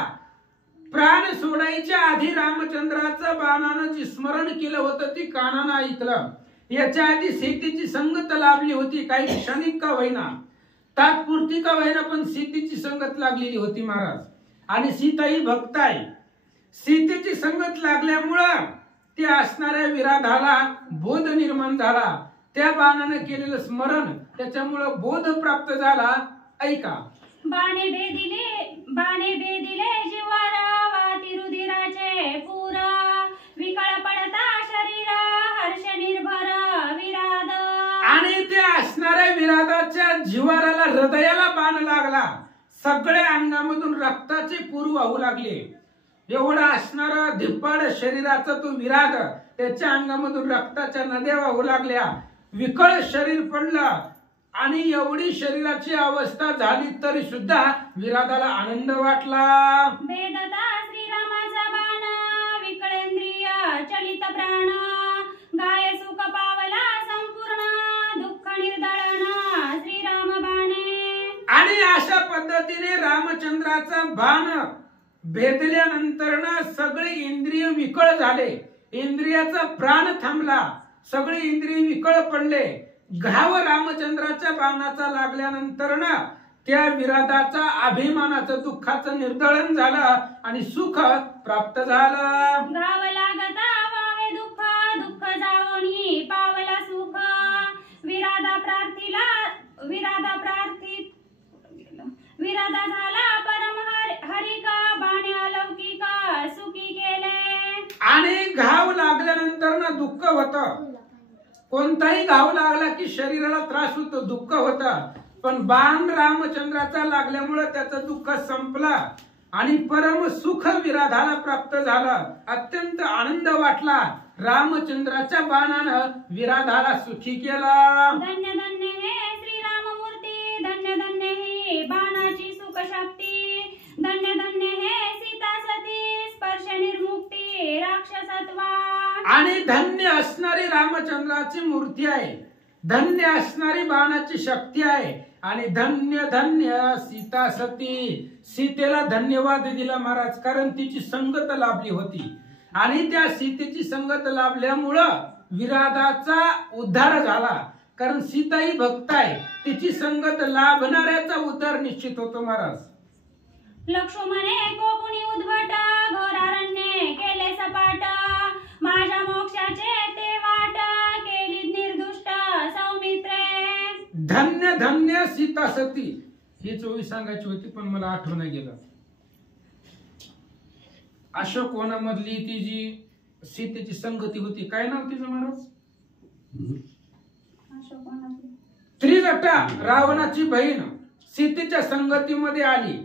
प्राण सोडायच्या आधी रामचंद्राचं बाणानं जी स्मरण केलं होतं ती कानानं ऐकलं. याच्या आधी सीतेची संगत लाभली होती, काही क्षणिक का होईना, तात्पुरती का होईना, पण सीतेची संगत लागलेली होती महाराज. आणि सीता ही भक्त आहे. सीतेची संगत लागल्यामुळं ते असणाऱ्या विराधाला बोध निर्माण झाला. त्या बाणानं केलेलं स्मरण त्याच्यामुळं बोध प्राप्त झाला. ऐका. बाणे बेदिले जिवार वाती रुधिराचे पूर विकळ पडता शरीर हर्ष निर्भर विराद. आणि त्या असणाऱ्या विराधाच्या जिवाराला हृदयाला बाण लागला. सगळ्या अंगामधून रक्ताचे पूर वाहू लागले. एवढा असणारा धिप्पाड शरीराचा तो विराध, त्याच्या अंगामधून रक्ताच्या नद्या वाहू लागल्या. विकळ शरीर पडलं आणि एवढी शरीराची अवस्था झाली तरी सुद्धा विराधाला आनंद वाटला. भेदता श्रीरामाचा बाण विकळेंद्रिय चलित प्राण गाय सुख पावला संपूर्ण दुःख निर्दळन श्रीराम बाणे. आणि अशा पद्धतीने रामचंद्राचा बाण भेदल्यानंतर ना सगळे इंद्रिय विकळ झाले. इंद्रियाचा प्राण थांबला. सगळे इंद्रिय विकळ पडले. घाव रामचंद्राच्या बाणाचा लागल्यानंतर ना त्या विराधाचा अभिमानाचं दुःखाचं निर्दळन झालं आणि सुख प्राप्त झालं. गाव लागता वावे दुःख दुःख जावणी पावला सुख विराधा झाला परम हरिका बाणे अलौकिक सुखी केले. आणि घाव लागल्यानंतर ना दुःख होतं. कोणताही घाव लागला की शरीराला त्रास होतो, दुःख होतं. पण बाण रामचंद्राचा लागल्यामुळे त्याचं दुःख संपला आणि परम सुख विराधाला प्राप्त झालं. अत्यंत आनंद वाटला. रामचंद्राच्या बाणानं विराधाला सुखी केला. धन्य धन्य हे श्रीराममूर्ती, धन्य धन्य ही बाणाची सुख शक्ती, धन्य धन्य हे सीता सती स्पर्श निर्मुक्ती राक्षसत्वा. आणि धन्य असणारी रामचंद्राची मूर्ती आहे, धन्य असणारी बाणाची शक्ती आहे आणि धन्य धन्य सीता सती. सीतेला धन्यवाद दिला महाराज, कारण तिची संगत लाभली होती आणि त्या सीतेची संगत लाभल्यामुळं विराधाचा उद्धार झाला. कारण सीता ही भक्त आहे, तिची संगत लाभणाऱ्याचा उद्धार निश्चित होतो महाराज. लक्ष्मणे कोपुनी उद्भट घोरारण्ये केले सपाट माझ्या मोक्षाचे ते वाट केली निर्दुष्ट सौमित्रे. धन्य धन्य सीता सती ही चोवी सांगायची होती पण मला आठवण गेलं. अशोक वनामधली ती जी सीतेची संगती होती, काय नाव तिचं महाराज? त्रिजटा, रावणाची बहीण सीतेच्या संगतीमध्ये आली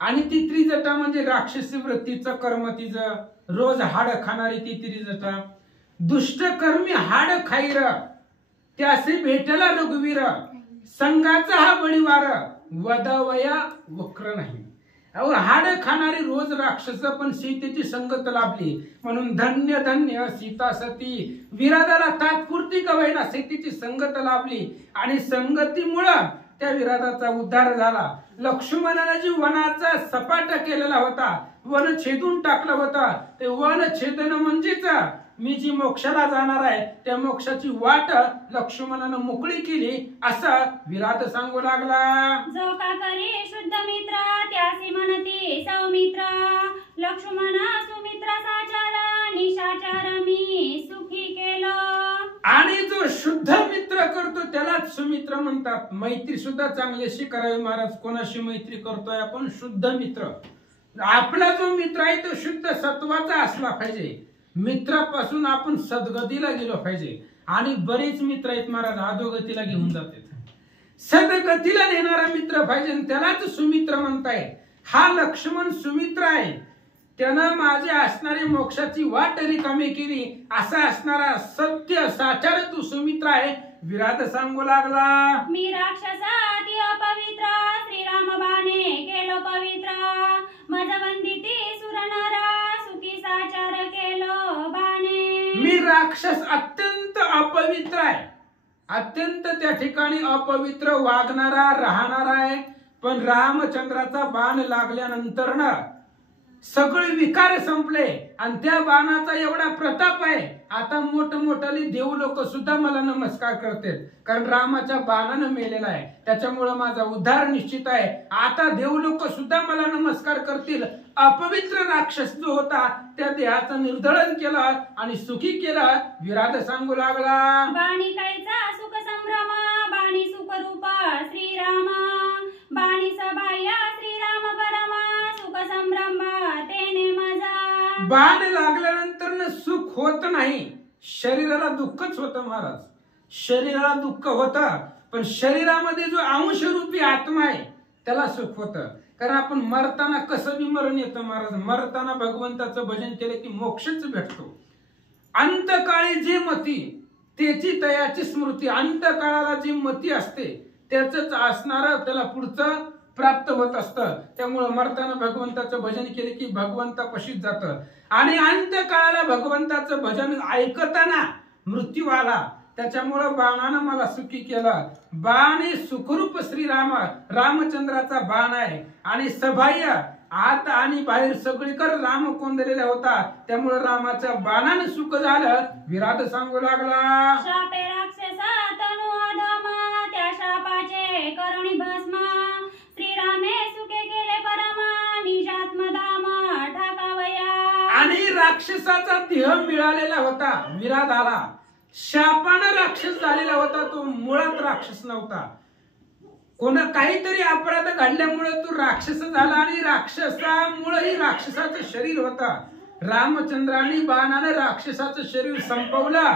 आणि ती त्रिजटा म्हणजे राक्षसी वृत्तीचं कर्म तिचं, रोज हाड खाणारी ती त्रिजटा. दुष्टकर्मी हाड खाईर त्यासे भेटला रघुवीर, संघाचा हा बळीवार वदवया वक्र नाही. अहो हाड खाणारी रोज राक्षस पण सीतेची संगत लाभली म्हणून धन्य धन्य सीता सती. विराधाला तात्पुरती का होईना सीतेची संगत लाभली आणि संगतीमुळं त्या विराधाचा उद्धार झाला. लक्ष्मणाने जी वनाचा सपाटा केलेला होता, वन छेदून टाकलं होतं, ते वन छेदन म्हणजेच मी जी मोक्षाला जाणार आहे त्या मोक्षाची वाट लक्ष्मणानं मोकळी केली असं विराट सांगू लागला. जो का करी शुद्ध मित्र त्यासी म्हणती सौमित्र, लक्ष्मण सुमित्र साचार निशाचार मी सुखी केलो. आणि जो शुद्ध मित्र करतो त्यालाच सुमित्र म्हणतात. मैत्री सुद्धा चांगल्याशी करावी महाराज. कोणाशी मैत्री करतोय आपण? शुद्ध मित्र. आपला जो मित्र आहे तो शुद्ध सत्वाचा असला पाहिजे. मित्रापासून आपण सद्गतीला गेलो पाहिजे. आणि बरेच मित्र आहेत महाराज अधोगतीला घेऊन जातात. सद्गतीला नेणारा मित्र पाहिजे, त्यालाच सुमित्र म्हणताय. हा लक्ष्मण सुमित्र आहे, त्यानं माझे असणारी मोक्षाची वाट रिकामी केली असा असणारा सत्य साचार तू सुमित्र आहे. विराट सांगू लागला, मी राक्षसाती अपवित्र, श्रीराम बाणे केलो पवित्र. मज वंदिती सुरनरा, सुखी साचार केलो बाणे. मी राक्षस अत्यंत अपवित्र आहे, अत्यंत त्या ठिकाणी अपवित्र वागणारा राहणारा आहे. पण रामचंद्राचा बाण लागल्यानंतर ना सगळे विकार संपले आणि त्या बाणाचा एवढा प्रताप आहे. आता मोठमोठाली देव लोक सुद्धा मला नमस्कार करतात, कारण रामाच्या बाणानं मेलेला आहे. त्याच्यामुळे माझा उद्धार निश्चित आहे. आता देव लोक सुद्धा मला नमस्कार करतील. अपवित्र राक्षस जो होता त्या देहाचं निर्दळन केलं आणि सुखी केलं. विराट सांगू लागला, बाणी कायचा सुख संभ्रम, बाणी सुख रूप श्रीराम. बाणी सबाह्य श्रीराम परमा, सुख संभ्रम तेने माझा. बाण लागल्यानंतर सुख होत नाही, शरीराला दुःखच होतं महाराज. शरीराला दुःख होतं, पण शरीरामध्ये जो अंश रूपी आत्मा आहे त्याला सुख होतं. कारण आपण मरताना कसं बी मरण येतं महाराज. मरताना भगवंताचं भजन केलं की मोक्षच भेटतो. अंतकाळी जी मती त्याची तयाची स्मृती. अंतकाळाला जी मती असते त्याच असणार त्याला पुढचं प्राप्त होत असतं. त्यामुळं मरताना भगवंताचं भजन केले की भगवंतापाशीच जातं. आणि अंतकाळाला भगवंताचं भजन ऐकताना मृत्यू आला. त्याच्यामुळं बाणानं मला सुखी केलं. बाण हे सुखरूप श्रीराम रामचंद्राचा बाण आहे. आणि सबाह्य आत आणि बाहेर सगळीकडे राम कोंदलेला होता. त्यामुळे रामाच्या बाणानं सुख झालं. विराट सांगू लागला, शापे राक्षसा तनु अधम, त्या शापाचे करुणी भस्म. श्रीरामे सुखे केले परमा, निजात्मधाम ठाकावया. आणि राक्षसाचा देह मिळालेला होता. विराट आला, शापानं राक्षस झालेला होता. तो मुळात राक्षस नव्हता. कोणा काहीतरी अपराध घडल्यामुळे तो राक्षस झाला आणि राक्षसामुळे राक्षसाचं शरीर होता. रामचंद्रांनी बाणाने राक्षसाचं शरीर संपवलं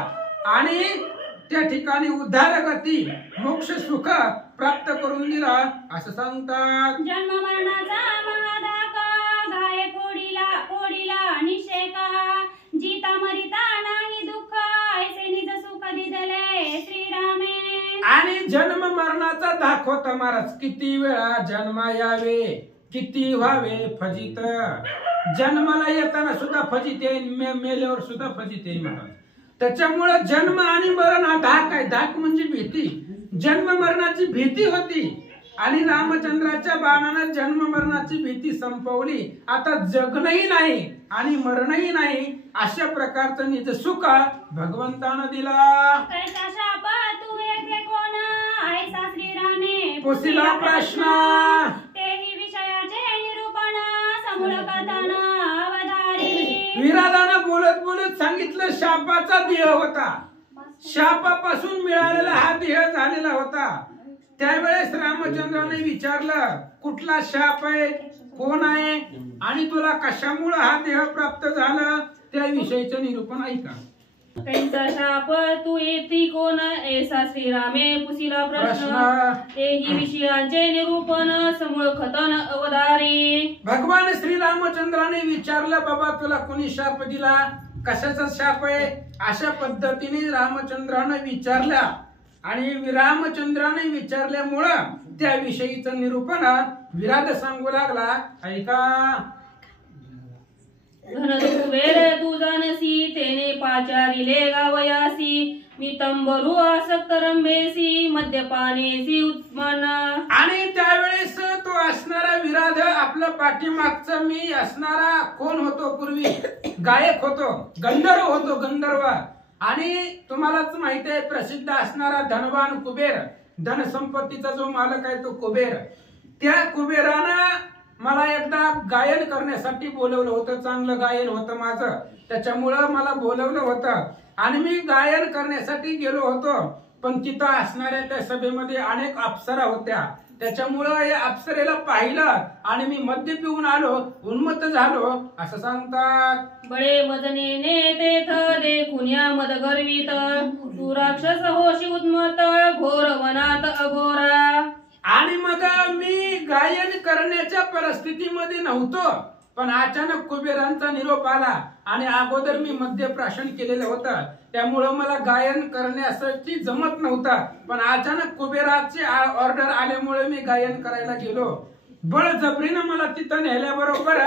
आणि त्या ठिकाणी उद्धार गती मोक्ष सुख प्राप्त करून दिला असं सांगतात. जन्म मरणाचा महादाका, गाय फोडीला निषेका. जीता मरिता नाही दुःख, ऐसे निज सुख दिदले श्रीरामे. आणि जन्म मरणाचा दाखवता महाराज. किती वेळा जन्मा यावे, किती व्हावे फजित. जन्माला येताना सुद्धा फजित येईल, मेल्यावर सुद्धा फजित येईल महाराज. त्याच्यामुळे जन्म आणि मरण हा धाक आहे. धाक म्हणजे भीती. जन्म मरणाची भीती होती आणि रामचंद्राच्या बाणानं जन्म मरणाची भीती संपवली. आता जगणही नाही आणि मरणही नाही. अशा प्रकारचं निज सुख भगवंतानं दिला. कैसा शाप तू येथे कोण, ऐसा श्रीरामे पुसिला प्रश्न. तेही विषयाचे निरूपण, समूळ कथन अवधारी. विराटानं बोलत बोलत सांगितलं शापाचा देह होता. शापापासून मिळालेला हा देह झालेला होता. त्यावेळेस रामचंद्राने विचारलं कुठला शाप आहे, कोण आहे आणि तुला कशामुळे हा देह प्राप्त झाला, त्याविषयीचं निरूपण ऐका. कैसा शाप तू येती कोण, ऐसा श्रीरामे पुसिला प्रश्न. तेही विषयांचे निरूपण, समूळ कथन अवधारी. भगवान श्री रामचंद्राने विचारलं बाबा तुला कोणी शाप दिला, कशाचा शाप आहे. अशा पद्धतीने रामचंद्राने विचारला आणि रामचंद्राने विचारल्यामुळं त्याविषयीचं निरूपण विराट सांगू लागला. ऐका. धनकुबेर तू जानसी, तेने पाचारिले गावयासी. मी तंबरू आसक्त रंभेसी, मद्यपानेसी उत्पन्न. आणि त्यावेळेस तो असणारा विराध आपलं पाठीमागचं मी असणारा कोण होतो, पूर्वी गायक होतो, गंधर्व होतो, गंधर्व. आणि तुम्हालाच माहिती आहे प्रसिद्ध असणारा धनवान कुबेर, धनसंपत्तीचा जो मालक आहे तो कुबेर. त्या कुबेरानं मला एकदा गायन करण्यासाठी बोलवलं होतं. चांगलं गायन होतं माझं, त्याच्यामुळं मला बोलवलं होतं आणि मी गायन करण्यासाठी गेलो होतो. पण तिथं असणाऱ्या त्या सभेमध्ये अनेक अप्सरा होत्या त्याच्यामुळं या अप्सरेला पाहिलं आणि मी मद्य पिऊन आलो, उन्मत्त झालो असं सांगतात. बळे मजनेने तेथ देखुन्या मद गर्वित तू राक्षस होशी उन्मत्तळ घोर वनात अघोरा. आणि मग मी गायन करण्याच्या परिस्थितीमध्ये नव्हतो, पण अचानक कुबेरांचा निरोप आला आणि अगोदर मी मद्यप्राशन केलेलं होतं, त्यामुळं मला गायन करण्यासाठी जमत नव्हतं. पण अचानक कुबेराची ऑर्डर आल्यामुळे मी गायन करायला गेलो. बळजबरीनं मला तिथं नेल्याबरोबर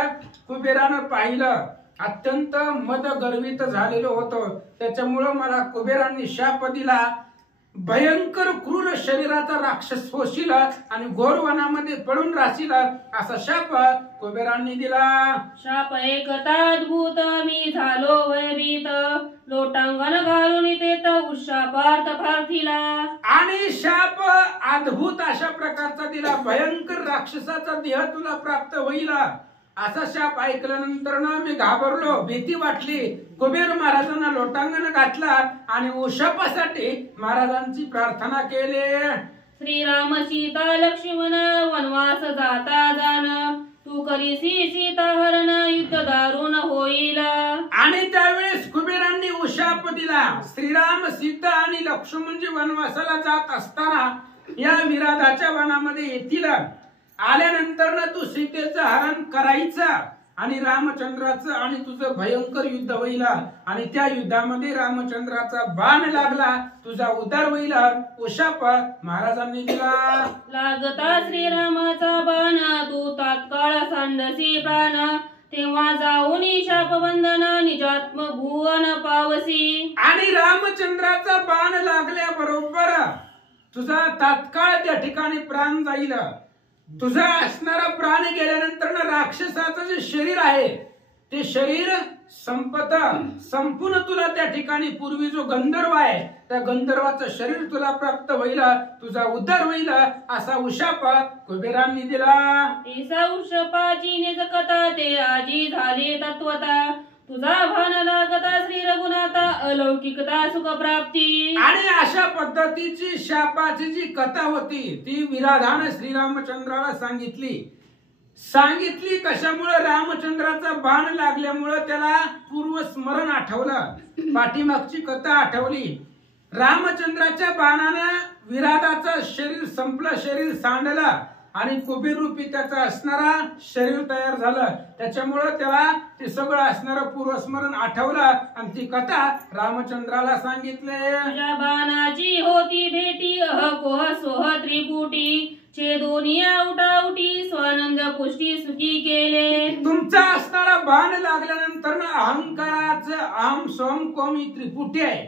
कुबेरानं पाहिलं, अत्यंत मदगर्वित झालेलो होतो. त्याच्यामुळं मला कुबेरांनी शाप दिला, भयंकर क्रूर शरीराचा राक्षस होशील आणि घोर वनामध्ये पडून राहशील असा शाप कुबेरांनी दिला. शाप एकता अद्भुत मी झालो भयभीत लोटांगण घालून तेथ उशापार्थ पार्थिला. आणि शाप अद्भुत अशा प्रकारचा दिला, भयंकर राक्षसाचा देह तुला प्राप्त होईल असा शाप ऐकल्यानंतर ना मी घाबरलो, भीती वाटली. कुबेर महाराजांना लोटांगण घातला आणि उशापासाठी महाराजांची प्रार्थना केली. श्रीराम सीता लक्ष्मण वनवास जाता जाण तू करीसी सीता हरण युद्ध दारुण होईल. आणि त्यावेळेस कुबेरांनी उशाप दिला. श्रीराम सीता आणि लक्ष्मणजी वनवासाला जात असताना या विराधाच्या वनामध्ये येतील. आल्यानंतर ना तू सीतेचं हरण करायचं आणि रामचंद्राचं आणि तुझं भयंकर युद्ध होईल. आणि त्या युद्धामध्ये रामचंद्राचा बाण लागला, तुझा उद्धार होईल. उशाप महाराजांनी दिला. लागता श्रीरामाचा बाण तू तात्काळ सांडसी प्राण तेव्हा जाऊन शापबंधन निजात्म भुवन पावसी. आणि रामचंद्राचा बाण लागल्याबरोबर तुझा तात्काळ त्या ठिकाणी प्राण जाईल. तुझा असणारा प्राण गेल्यानंतर ना राक्षसाचं जे शरीर आहे ते शरीर संपून तुला त्या ठिकाणी पूर्वी जो गंधर्व आहे त्या गंधर्वाचं शरीर तुला प्राप्त होईल, तुझा उद्धार होईल असा उशाप कुबेरांनी दिला. ऐसा उशापाची निज कथा ते आजी झाले तत्वता तुझा भान लागता श्री रघुनाथा अलौकिकता सुख प्राप्ती. आणि अशा पद्धतीची शापाची जी कथा होती ती विराधाने श्रीरामचंद्राला सांगितली कशामुळे रामचंद्राचा बाण लागल्यामुळे त्याला पूर्व स्मरण आठवलं, पाठीमागची कथा आठवली. रामचंद्राच्या बाणानं विराधाचं शरीर संपलं, शरीर सांडलं आणि कुबेर रूपी त्याचा असणारा शरीर तयार झालं. त्याच्यामुळं त्याला ते सगळं असणारं पूर्वस्मरण आठवलं आणि ती कथा रामचंद्राला सांगितले. तुझ्या बाणाची होती भेटी कोह सोह त्रिपुटी छे दोन्ही उठाउटी स्वानंद पुष्टी सुखी केले. तुमचा असणारा बाण लागल्यानंतर ना अहंकाराचं अहम सोम कोमी त्रिपुटी आहे,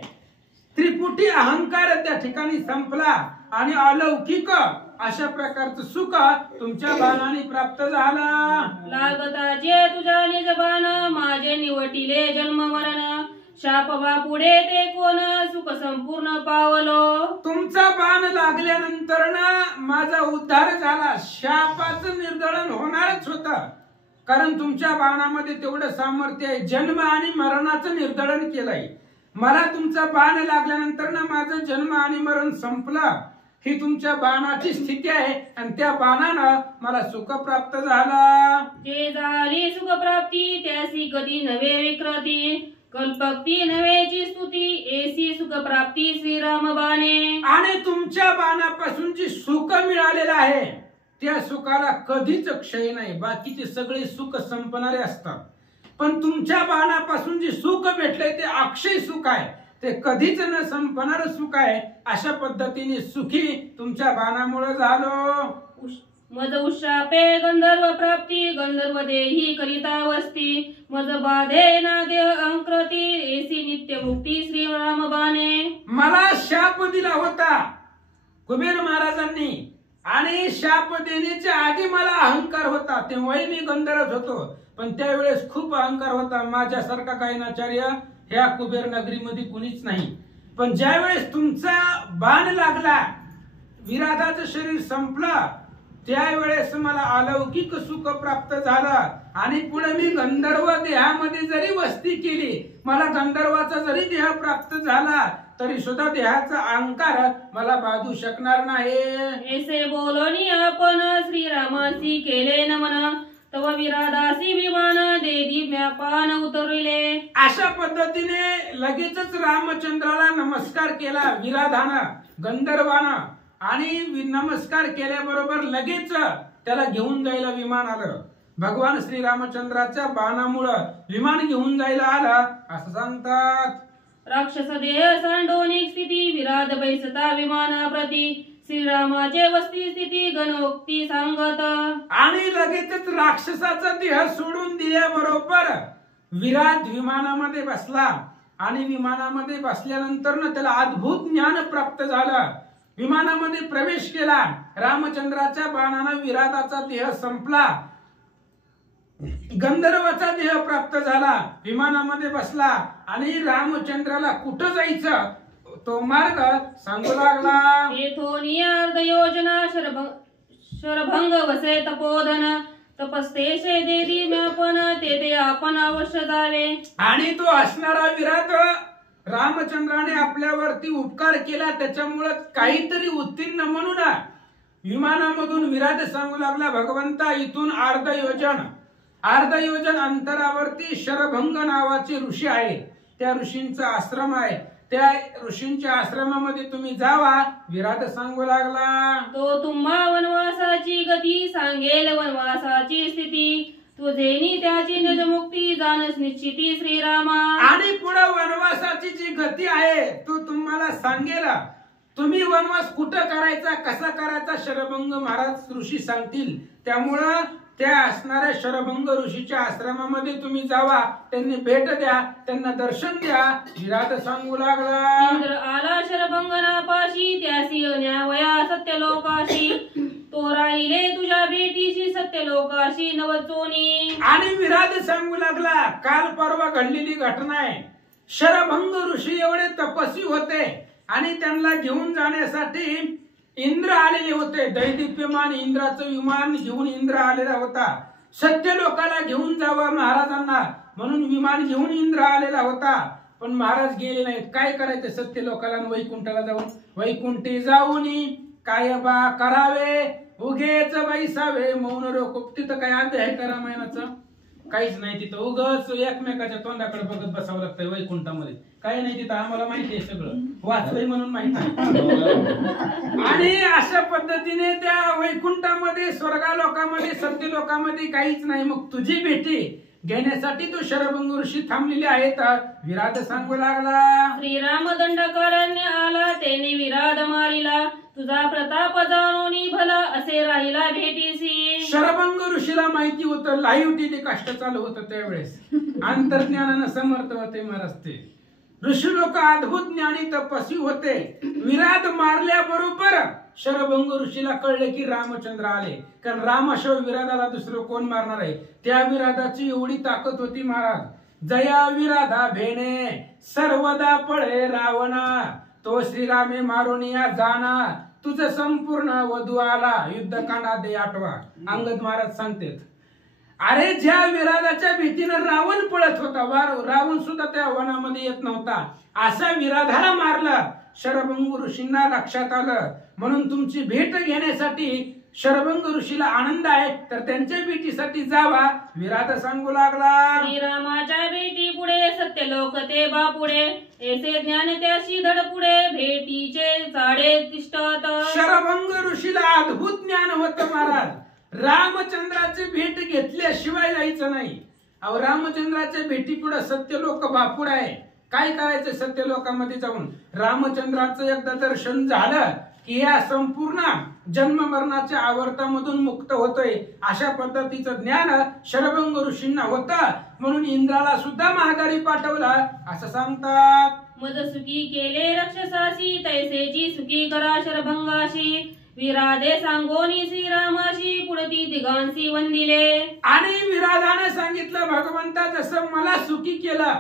त्रिपुटी अहंकार त्या ठिकाणी संपला आणि अलौकिक अशा प्रकारचं सुख तुमच्या बाणाने प्राप्त झाला. लागता जे तुझ्या निज बाण माझे निवटिले जन्म मरण शापवा पुढे ते कोण सुख संपूर्ण पावलो. तुमचा बाण लागल्यानंतर ना माझा उद्धार झाला, शापाचं निर्दळन होणारच होतं, कारण तुमच्या बाणामध्ये तेवढं सामर्थ्य आहे. जन्म आणि मरणाचं निर्दळन केलंय. मला तुमचा बाण लागल्यानंतर ना माझं जन्म आणि मरण संपलं, ही तुमच्या बाणाची स्थिती आहे आणि त्या बाणानं मला सुख प्राप्त झाला. ते झाली सुख प्राप्ती त्यासी कधी नवे विकृती कल्पक्ती नवेची स्तुती एसी सुख प्राप्ती श्रीराम बाणे. आणि तुमच्या बाणापासून जी सुख मिळालेलं आहे त्या सुखाला कधीच क्षय नाही. बाकीचे सगळे सुख संपणारे असतात, पण तुमच्या बाणापासून जे सुख भेटले ते अक्षय सुख आहे, ते कधीच न संपणार सुख आहे. अशा पद्धतीने सुखी तुमच्या बाणामुळे झालो. मज उशापे गंधर्व प्राप्ती गंधर्व देही करिता वस्ती मज बाधे ना देह अंकृती एसी नित्य मुक्ती श्रीराम बाणे. मला शाप दिला होता कुबेर महाराजांनी आणि शाप देण्याच्या आधी मला अहंकार होता, तेव्हाही मी गंधर्वच होतो, पण त्यावेळेस खूप अहंकार होता. माझ्यासारखा गायनाचार्य ह्या कुबेर नगरीमध्ये कुणीच नाही. पण ज्यावेळेस तुमचा बाण लागला, विराधाचं शरीर संपलं, त्यावेळेस मला अलौकिक सुख प्राप्त झालं आणि पुढे मी गंधर्व देहामध्ये जरी वस्ती केली, मला गंधर्वाचा जरी देह प्राप्त झाला तरी सुद्धा देहाचा अहंकार मला बाधू शकणार नाही. ऐसे बोलोनी आपण श्रीरामासी केले नमन, तव विरादासी विमान दे दिव्यापान उतरले. अशा पद्धतीने लगेचच रामचंद्राला नमस्कार केला विराधानं, गंधर्वानं, आणि नमस्कार केल्याबरोबर लगेच त्याला घेऊन जायला विमान आलं. भगवान श्रीरामचंद्राच्या बाणामुळं विमान घेऊन जायला आलं असं सांगतात. राक्षस देह सांडोनिक स्थिती विराध बैसता विमानाप्रती, श्रीरामाचे वस्ती स्थिती गणोक्ती सांगत. आणि लगेचच राक्षसाचा देह सोडून दिल्याबरोबर विराट विमानामध्ये बसला आणि विमानामध्ये बसल्यानंतर त्याला अद्भुत ज्ञान प्राप्त झालं. विमानामध्ये प्रवेश केला, रामचंद्राच्या बाणानं विराटाचा देह संपला, गंधर्वाचा देह प्राप्त झाला, विमानामध्ये बसला आणि रामचंद्राला कुठं जायचं तो मार्ग सांगू लागला. येथोनी अर्ध योजना शरभंग वसे तपोधन, तपस्तेशे देदी म्यापन तेथे आपण अवश्य जावे. आणि तो असणारा विराट रामचंद्राने आपल्यावरती उपकार केला, त्याच्यामुळे काहीतरी उत्तीर्ण म्हणून विमानामधून विराट सांगू लागला, भगवंता इथून अर्ध योजन अंतरावरती शरभंग नावाचे ऋषी आहे, त्या ऋषींचा आश्रम आहे, त्या ऋषींच्या आश्रमामध्ये तुम्ही जावा. विराट सांगू लागला, तो तुम्हा वनवासाची गती सांगेल वनवासाची स्थिती, तुझेनी त्याची निजमुक्ती जाणस निश्चिती श्रीरामा. आणि पुढे वनवासाची जी गती आहे तो तुम्हाला सांगेल. तुम्ही वनवास कुठं करायचा, कसा करायचा शरभंग महाराज ऋषी सांगतील. त्यामुळं त्या असणाऱ्या शरभंग ऋषीच्या आश्रमामध्ये तुम्ही जावा, त्यांनी भेट द्या, त्यांना दर्शन द्या. विराट सांगू लागला, इंद्र आला शरभंगनापाशी, त्यासी न्यावया सत्यलोकाशी, तो राहिले तुझ्या भेटीशी सत्यलोकाशी नवचोनी. आणि विराट सांगू लागला, काल परवा घडलेली घटना आहे. शरभंग ऋषी एवढे तपस्वी होते आणि त्यांना घेऊन जाण्यासाठी इंद्र आलेले होते. दैदिप्यमान इंद्राचं विमान घेऊन इंद्र आलेला होता. सत्यलोकाला घेऊन जावं महाराजांना म्हणून विमान घेऊन इंद्र आलेला होता, पण महाराज गेले नाहीत. काय करायचं सत्यलोकाला वैकुंठाला जाऊन? वैकुंठी जाऊन काय बा करावे, उगेच बैसावे मौन रोख. तिथं काय अर्थ आहे का रामायणाचं? काहीच नाही. तिथं उगच एकमेकाच्या तोंडाकडे बघत बसावं लागतंय वैकुंठामध्ये. काही नाही तिथं, आम्हाला माहिती आहे सगळं, वाचलंय म्हणून माहिती आहे. आणि अशा पद्धतीने त्या वैकुंठामध्ये, स्वर्गालोकामध्ये, सत्यलोकामध्ये काहीच नाही. मग तुझी भेटी घेण्यासाठी तो शरभंग ऋषी थांबलेले आहेत. विराट सांगू लागला, श्रीराम दंडकारण्य आला, त्याने विराट मारिला, तुझा प्रताप जाणोनी भला असे राहिला भेटीसी. शरभंग ऋषीला माहिती होतं लाईव्ह टेलिकास्ट चालू होतं त्यावेळेस. अंतर्ज्ञानानं समर्थ होते महाराज ते. ऋषी लोक अद्भुत ज्ञानी तपस्वी होते. विराट मारल्याबरोबर शरभंग ऋषीला कळले की रामचंद्र आले, कारण रामाशिवाय विराटाला दुसरं कोण मारणार आहे. त्या विराटाची एवढी ताकद होती महाराज. जया विराधा भेणे सर्वदा पळे रावणा, तो श्रीरामे मारोनिया जाना, तुझं संपूर्ण वधू आला. युद्धकांड अध्याय 8. अंगद महाराज सांगतात, अरे ज्या विराधाच्या भीतीनं रावण पळत होता, रावण सुद्धा त्या वनामध्ये येत नव्हता, असा विराधाला मारलं. शरभंग ऋषींना लक्षात आलं, म्हणून तुमची भेट घेण्यासाठी शरभंग ऋषीला आनंद आहे, तर त्यांच्या भेटीसाठी जावा. विराट सांगू लागला, श्रीरामाच्या भेटी पुढे सत्यलोक ते बापुढे, ऐसे ज्ञान त्याशी धड पुढे भेटीचे चाडे तिष्ठत. शरभंग ऋषीला अद्भुत ज्ञान होतं महाराज. रामचंद्राची भेट घेतल्याशिवाय जायचं नाही. अहो रामचंद्राच्या भेटी पुढे सत्यलोक बापुड आहे. काय करायचं सत्यलोकामध्ये जाऊन? रामचंद्राचं एकदा दर्शन झालं की या संपूर्ण जन्म मरणाच्या आवर्तामधून मुक्त होतोय. अशा पद्धतीचं ज्ञान शरभंग ऋषींना होतं, म्हणून इंद्राला सुद्धा माघारी पाठवलं असं सांगतात. मज सुखी केले रक्षसासी, तैसेची सुखी करा शरभंगाशी, विराधे सांगोनी श्रीरामाशी, पुढती दिगांसी वंदिले. आणि विराधाने सांगितलं, भगवंता जसं मला सुखी केलं,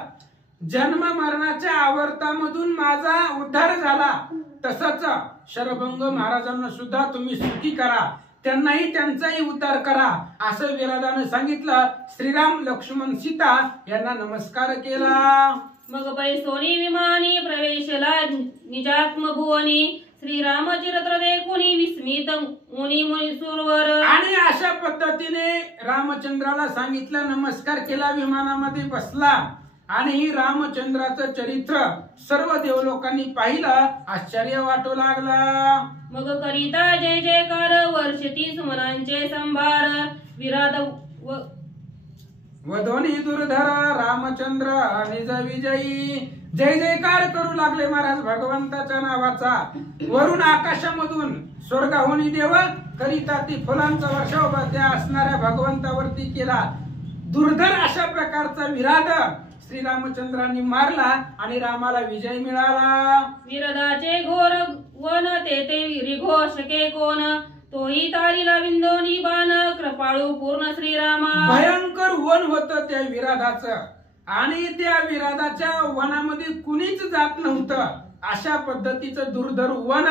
जन्म मरणाच्या आवर्तामधून माझा उद्धार झाला, तसंच शरभंग महाराजांना सुद्धा तुम्ही सुखी करा. त्यांनाही त्यांचाही उद्धार करा असं विराधानं सांगितलं. श्रीराम लक्ष्मण सीता यांना नमस्कार केला. मग बैसोनी विमानी प्रवेशला निजात्मभुवनी श्रीरामचरित्र देखुनी विस्मित मुनी मुनीसुरवर. आणि अशा पद्धतीने रामचंद्राला सांगितलं, नमस्कार केला, विमानामध्ये बसला आणि रामचंद्राचं चरित्र सर्व देवलोकांनी पाहिलं, आश्चर्य वाटू लागला. मग करिता जय जयकार वर्षती सुमनांचे संभार विराध वधोनी दुर्धर रामचंद्र निज विजयी. जय जयकार करू लागले महाराज भगवंताच्या नावाचा. वरून आकाशामधून स्वर्गाहुनी देव करिता ती फुलांचा वर्षाव त्या असणाऱ्या भगवंतावरती केला. दुर्धर अशा प्रकारचा विराध श्रीरामचंद्रांनी मारला आणि रामाला विजय मिळाला. विरदाचे घोर वन तेथे रिघो शके कोण तोही तारीला विंदोनी बाण कृपाळू पूर्ण श्रीरामा. भयंकर वन होतं त्या विराधाचं आणि त्या विराधाच्या वनामध्ये कुणीच जात नव्हतं. अशा पद्धतीचं दुर्धर वन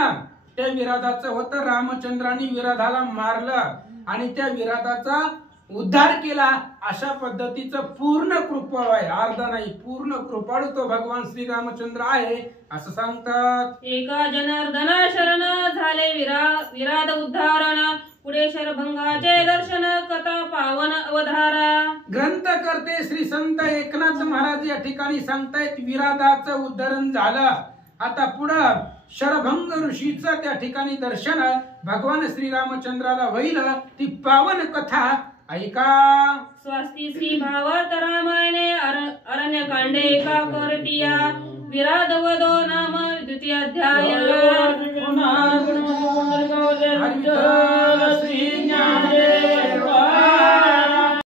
त्या विराधाचं होतं. रामचंद्रांनी विराधाला मारलं आणि त्या विराधाचा उद्धार केला. अशा पद्धतीचं पूर्ण कृपाळू आहे, अर्धा नाही, पूर्ण कृपाळू तो भगवान श्रीरामचंद्र आहे असं सांगतात. एका जनार्दना शरण झाले विराध उद्धारण पुढे शरभंगाचे दर्शन कथा पावन अवधारा. ग्रंथ करते श्री संत एकनाथ महाराज या ठिकाणी सांगतायत विराधाचं उद्धारण झालं. आता पुढं शरभंग ऋषीचं त्या ठिकाणी दर्शन भगवान श्रीरामचंद्राला होईल. ती पावन कथा ऐका. स्वस्ती श्री भावार्थ रामायणे अरण्यकांडे एका करटिया विराध वदो नाम द्वितीय अध्याय.